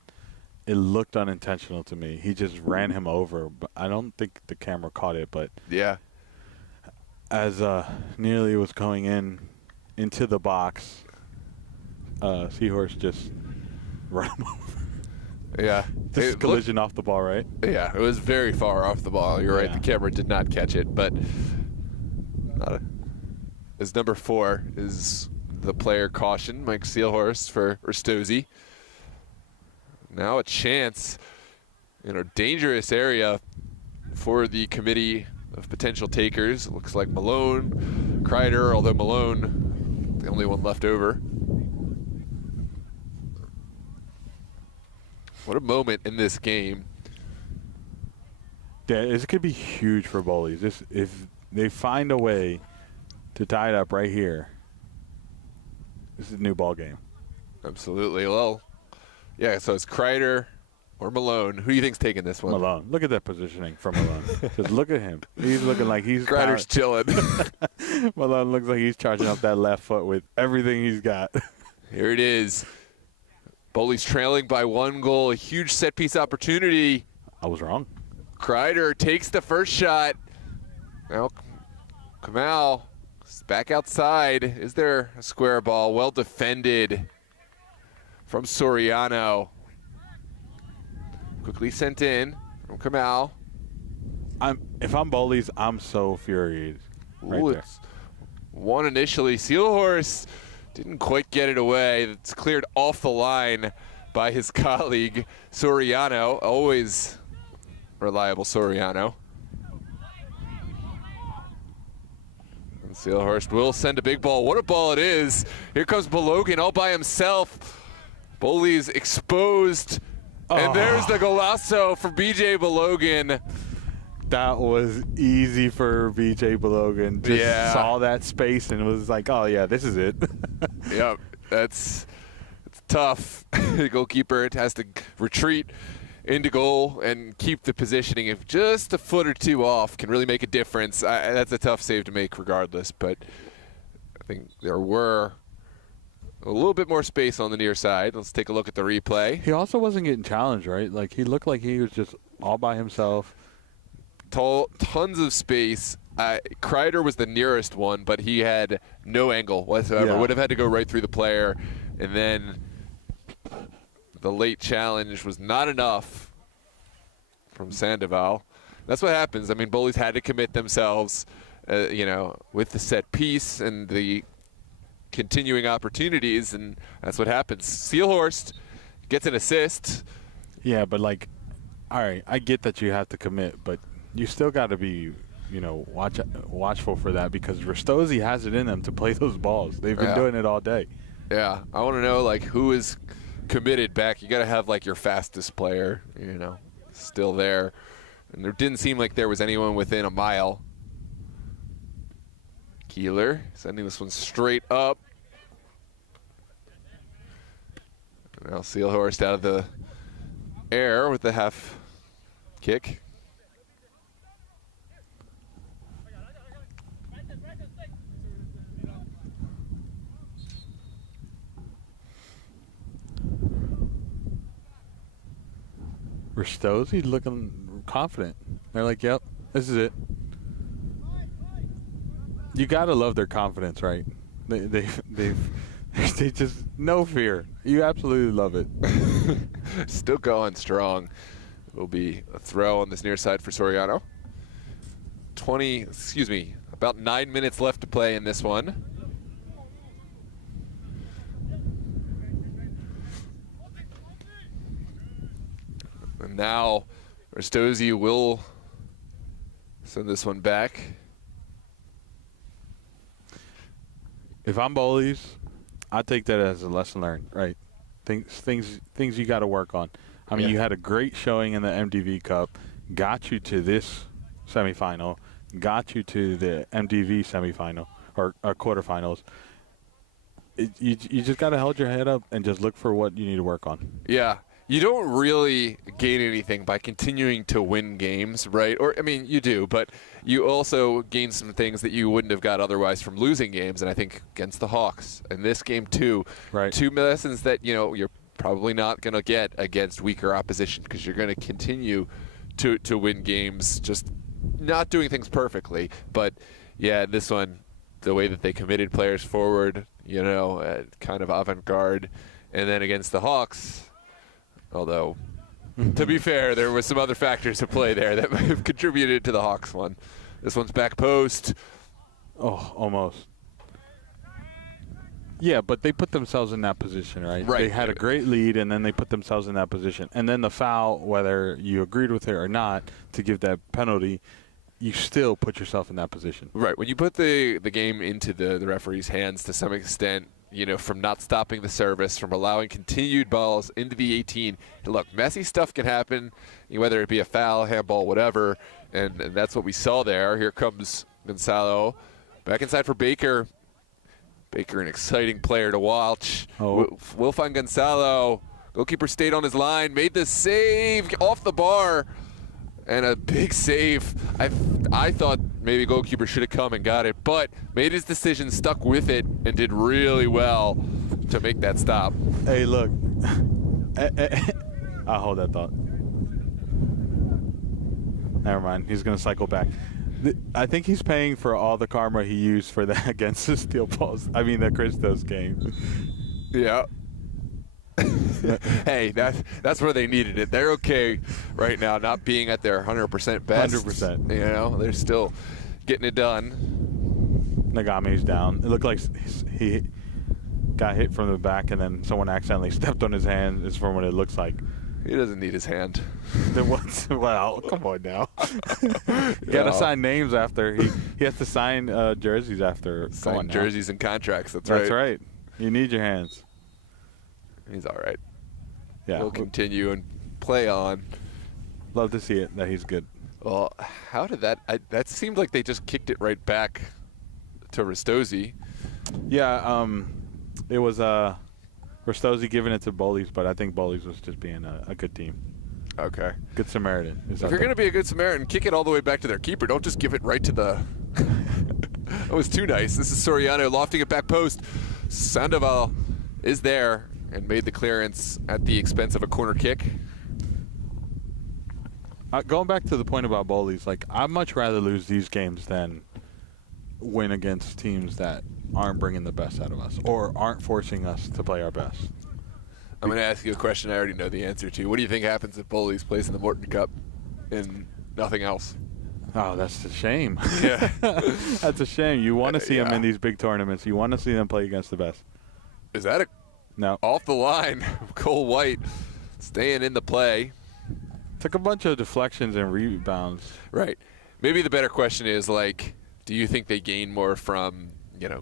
it looked unintentional to me. He just ran him over. But I don't think the camera caught it. But yeah, as Nearly was going into the box, Seahorse just ran him over. Yeah. Just collision off the ball, right? Yeah, it was very far off the ball. You're right. The camera did not catch it, but as number 4 is the player caution, Mike Seelhorst for Ristozi. Now a chance in a dangerous area for the committee of potential takers. It looks like Malone, Kreider, although Malone, the only one left over. What a moment in this game. Yeah, this could be huge for Bowleys. If they find a way to tie it up right here, this is a new ball game. Absolutely. Well, yeah, so it's Kreider or Malone. Who do you think's taking this one? Malone. Look at that positioning from Malone. Just look at him. He's looking like he's Kreider's chilling. Malone looks like he's charging up that left foot with everything he's got. Here it is. Bowleys trailing by 1 goal. A huge set-piece opportunity. I was wrong. Kreider takes the first shot. Now, Kamal is back outside. Is there a square ball? Well defended from Soriano. Quickly sent in from Kamal. If I'm Bowleys, I'm so furious. Right there. It's one initially. Seelhorst didn't quite get it away. It's cleared off the line by his colleague, Soriano. Always reliable Soriano. And Seelhorst will send a big ball. What a ball it is. Here comes Balogan all by himself. Bowleys exposed. And there's the golazo for B.J. Balogan. That was easy for B.J. Balogan. Just saw that space and was like, oh, yeah, this is it. Yep, it's tough. The goalkeeper has to retreat into goal and keep the positioning. If just a foot or two off can really make a difference. That's a tough save to make regardless, but I think there were a little bit more space on the near side. Let's take a look at the replay. He also wasn't getting challenged, right? Like, he looked like he was just all by himself. Tons of space. Kreider was the nearest one, but he had no angle whatsoever. Yeah. Would have had to go right through the player, and then the late challenge was not enough from Sandoval. That's what happens. I mean, Bowleys had to commit themselves, with the set piece and the continuing opportunities, and that's what happens. Seelhorst gets an assist. Yeah, but all right, I get that you have to commit, but you still got to be watchful for that, because Ristozi has it in them to play those balls. They've been doing it all day. Yeah, I want to know like who is committed back. You got to have like your fastest player, still there. And there didn't seem like there was anyone within a mile. Keeler sending this one straight up. Now Seelhorst out of the air with the half kick. Ristozi looking confident. They're like, yep, this is it. You gotta love their confidence, right? They just no fear. You absolutely love it. Still going strong. Will be a throw on this near side for Soriano. About 9 minutes left to play in this one. And now Ristozi will send this one back. If I'm Bowleys, I take that as a lesson learned, right? Things you got to work on. I mean, you had a great showing in the MDV Cup, got you to this semifinal, got you to the MDV semifinal or quarterfinals. You just got to hold your head up and just look for what you need to work on. Yeah. You don't really gain anything by continuing to win games, right? Or, I mean, you do, but you also gain some things that you wouldn't have got otherwise from losing games, and I think against the Hawks. In this game, too, right. 2 lessons that, you're probably not going to get against weaker opposition, because you're going to continue to win games, just not doing things perfectly. But, yeah, this one, the way that they committed players forward, kind of avant-garde, and then against the Hawks, although, to be fair, there was some other factors at play there that might have contributed to the Hawks one. This one's back post. Oh, almost. Yeah, but they put themselves in that position, right? They had a great lead, and then they put themselves in that position. And then the foul, whether you agreed with it or not, to give that penalty, you still put yourself in that position. Right. When you put the game into the referee's hands to some extent, from not stopping the service, from allowing continued balls into the 18. And look, messy stuff can happen, whether it be a foul, handball, whatever, and that's what we saw there. Here comes Gonzalo. Back inside for Baker. Baker, an exciting player to watch. We'll find Gonzalo. Goalkeeper stayed on his line, made the save off the bar. And a big save. I thought maybe goalkeeper should have come and got it, but made his decision, stuck with it, and did really well to make that stop. Hey, look. I'll hold that thought. Never mind. He's going to cycle back. I think he's paying for all the karma he used for that against the Steel Balls. I mean, the Christos game. Yeah. Hey, that's where they needed it. They're okay right now, not being at their 100% best. 100%. They're still getting it done. Nagami's down. It looked like he got hit from the back, and then someone accidentally stepped on his hand, is from what it looks like. He doesn't need his hand. Well, come on now. You got to sign names after. He has to sign jerseys after. Sign jerseys and contracts. That's right. That's right. You need your hands. He's all right. Yeah. He'll continue and play on. Love to see it, that he's good. Well, how did that – that seemed like they just kicked it right back to Ristozi. Yeah, it was Ristozi giving it to Bowleys, but I think Bowleys was just being a good team. Okay. Good Samaritan. If you're going to be a good Samaritan, kick it all the way back to their keeper. Don't just give it right to the – that was too nice. This is Soriano lofting it back post. Sandoval is there and made the clearance at the expense of a corner kick. Going back to the point about Bowleys, I'd much rather lose these games than win against teams that aren't bringing the best out of us or aren't forcing us to play our best. I'm going to ask you a question I already know the answer to. What do you think happens if Bowleys plays in the Morton Cup and nothing else? Oh, that's a shame. Yeah. That's a shame. You want to see them in these big tournaments. You want to see them play against the best. Is that no off the line? Cole White staying in the play. Took a bunch of deflections and rebounds. Right. maybe the better question is, like, do you think they gain more from,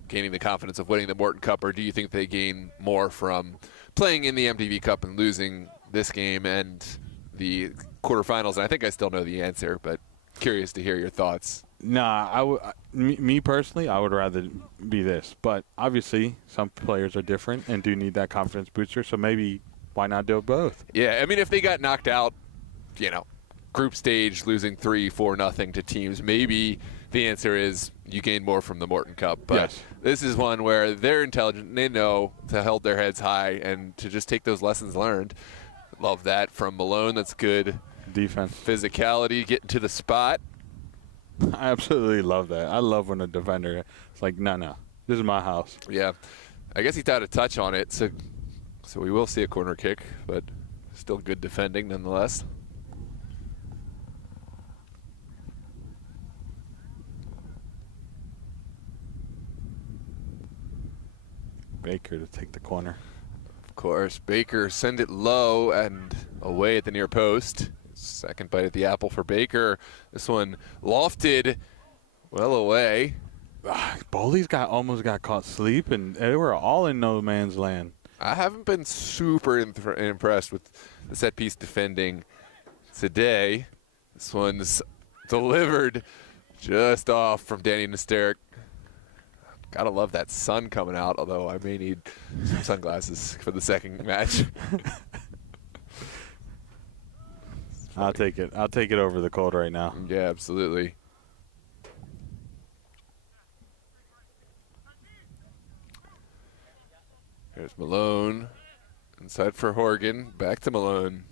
gaining the confidence of winning the Morton Cup, or do you think they gain more from playing in the MDV Cup and losing this game and the quarterfinals? And I think I still know the answer, but curious to hear your thoughts. Nah, me personally, I would rather be this. But obviously, some players are different and do need that confidence booster, so maybe why not do both? Yeah, I mean, if they got knocked out, group stage, losing 3-4-0 to teams, maybe the answer is you gain more from the Morton Cup. But yes. This is one where they're intelligent and they know to hold their heads high and to just take those lessons learned. Love that from Malone. That's good defense. Physicality, getting to the spot. I absolutely love that. I love when a defender is like, no, this is my house. Yeah. I guess he thought a touch on it, so we will see a corner kick, but still good defending nonetheless. Baker to take the corner. Of course, Baker send it low and away at the near post. Second bite at the apple for Baker. This one lofted well away. Bowleys almost got caught sleeping. They were all in no man's land. I haven't been super impressed with the set piece defending today. This one's delivered just off from Danny Nesteric. Gotta love that sun coming out, although I may need some sunglasses for the second match. I'll take it. I'll take it over the cold right now. Yeah, absolutely. Here's Malone. Inside for Horgan. Back to Malone.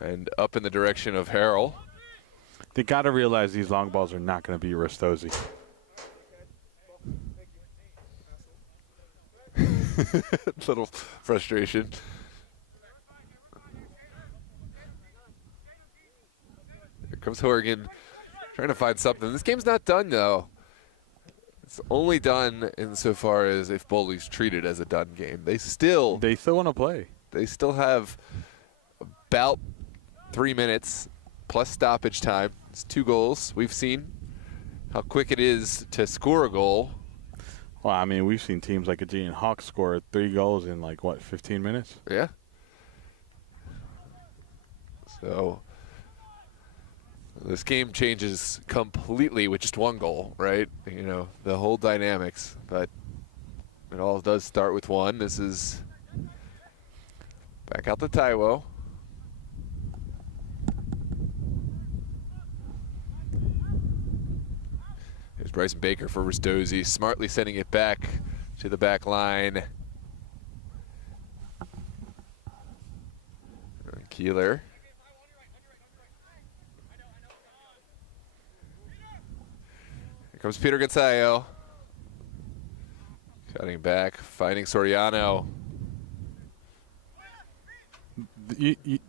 And up in the direction of Harrell. They got to realize these long balls are not going to be Ristozi. Little frustration. Here comes Horgan, trying to find something. This game's not done, though. It's only done insofar as if Bowleys treat it as a done game. They still want to play. They still have about 3 minutes plus stoppage time. It's 2 goals. We've seen how quick it is to score a goal. Well, I mean, we've seen teams like Aegean Hawks score 3 goals in, 15 minutes? Yeah. So this game changes completely with just 1 goal, right? The whole dynamics. But it all does start with 1. This is back out to Taiwo. Here's Bryson Baker for Ristozi, smartly sending it back to the back line. Keeler. Here comes Peter Gonzayo. Cutting back, finding Soriano.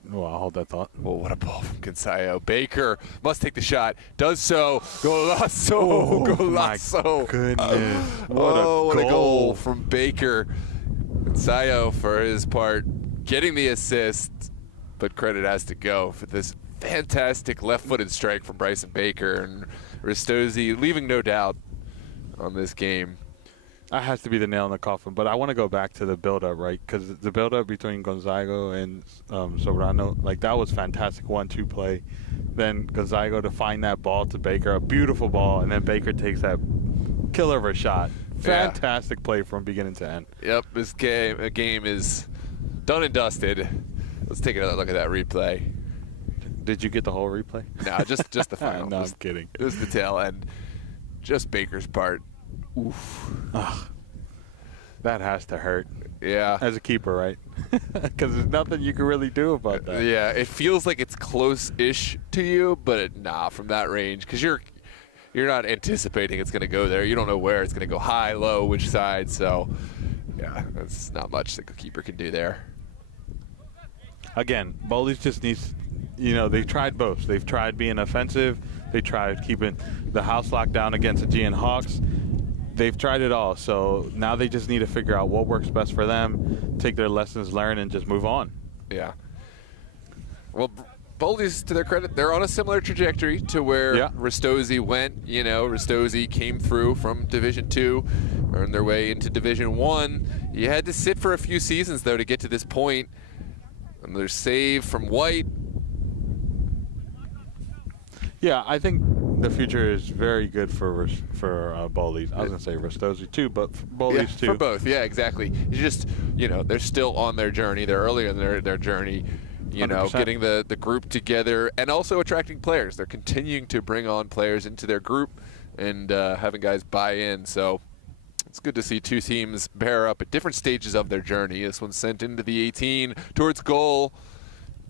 Well, I'll hold that thought. Well, what a ball from Gonzayo. Baker must take the shot. Does so. Golazo. Golazo. My goodness. What a goal from Baker. Gonzayo, for his part, getting the assist, but credit has to go for this fantastic left-footed strike from Bryson Baker, and Ristozi leaving no doubt on this game. That has to be the nail in the coffin. But I want to go back to the build-up, right? Because the build-up between Gonzago and Sobrano, that was fantastic 1-2 play. Then Gonzago to find that ball to Baker, a beautiful ball, and then Baker takes that killer of a shot. Fantastic play from beginning to end. Yep, this game is done and dusted. Let's take another look at that replay. Did you get the whole replay? No, just the final. No, I'm kidding. It was the tail end. Just Baker's part. Oof. Ugh. That has to hurt. Yeah. As a keeper, right? Because there's nothing you can really do about that. Yeah, it feels like it's close-ish to you, but from that range, because you're not anticipating it's going to go there. You don't know where it's going to go, high, low, which side. So, yeah, that's not much the keeper can do there. Again, Bowleys just needs, they've tried both. They've tried being offensive. They tried keeping the house locked down against the Aegean Hawks. They've tried it all. So now they just need to figure out what works best for them, take their lessons learned, and just move on. Yeah. Well, Bowleys, to their credit, they're on a similar trajectory to where Ristozi went. You know, Ristozi came through from Division II, earned their way into Division I. You had to sit for a few seasons, though, to get to this point. Another save from White. Yeah, I think the future is very good for Bowleys. I was going to say Ristozi too, but for Bowleys too. For both, yeah, exactly. It's just, you know, they're still on their journey. They're earlier in their journey, you 100%. Know, getting the group together and also attracting players. They're continuing to bring on players into their group and having guys buy in. So it's good to see two teams pair up at different stages of their journey. This one's sent into the 18 towards goal.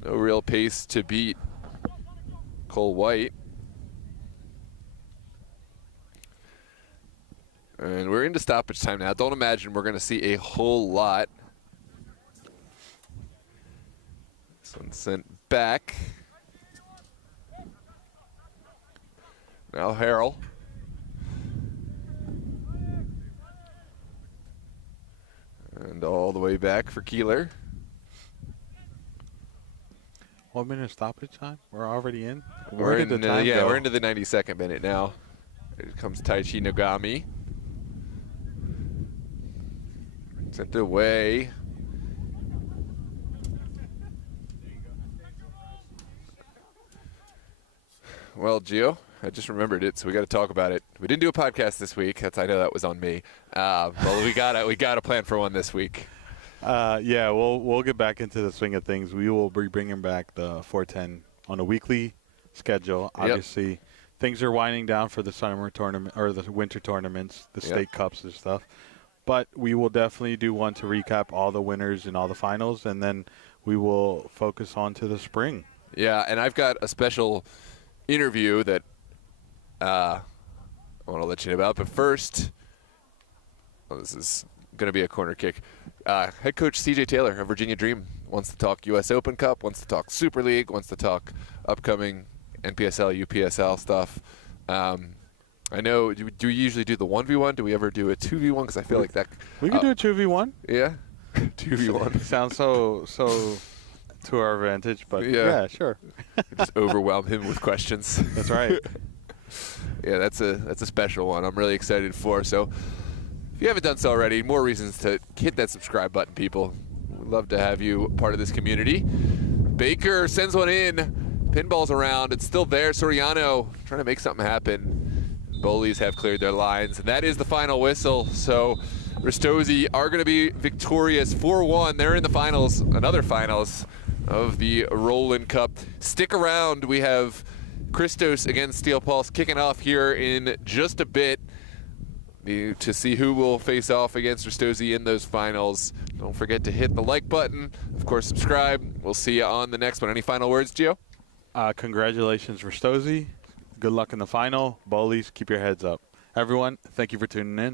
No real pace to beat Cole White. And we're into stoppage time now. Don't imagine we're going to see a whole lot. This one's sent back. Now Harrell. And all the way back for Keeler. 1 minute stoppage time? We're already in? We're into the 92nd minute now. Here comes Taichi Nogami. Sent away. Well, Gio, I just remembered it, so we got to talk about it. We didn't do a podcast this week. I know that was on me. Well, we got a plan for one this week. Yeah, we'll get back into the swing of things. We will be bringing back the 410 on a weekly schedule. Obviously, things are winding down for the summer tournament or the winter tournaments, the state cups and stuff. But we will definitely do one to recap all the winners and all the finals, and then we will focus on to the spring. Yeah, and I've got a special interview that I want to let you know about. But first, this is going to be a corner kick. Head coach C.J. Taylor of Virginia Dream wants to talk U.S. Open Cup, wants to talk Super League, wants to talk upcoming NPSL, UPSL stuff. I know, do we usually do the 1v1? Do we ever do a 2v1? Because I feel like that. We can do a 2v1. Yeah? 2v1. Sounds so to our advantage, but yeah sure. Just overwhelm him with questions. That's right. Yeah, that's a special one I'm really excited for. So if you haven't done so already, more reasons to hit that subscribe button, people. We'd love to have you part of this community. Baker sends one in. Pinball's around. It's still there. Soriano trying to make something happen. Bowleys have cleared their lines, and that is the final whistle. So Ristozi are going to be victorious 4-1. They're in the finals, another finals of the Rowland Cup. Stick around. We have Christos against Steel Pulse kicking off here in just a bit to see who will face off against Ristozi in those finals. Don't forget to hit the like button. Of course, subscribe. We'll see you on the next one. Any final words, Gio? Congratulations, Ristozi. Good luck in the final. Bowleys, keep your heads up. Everyone, thank you for tuning in.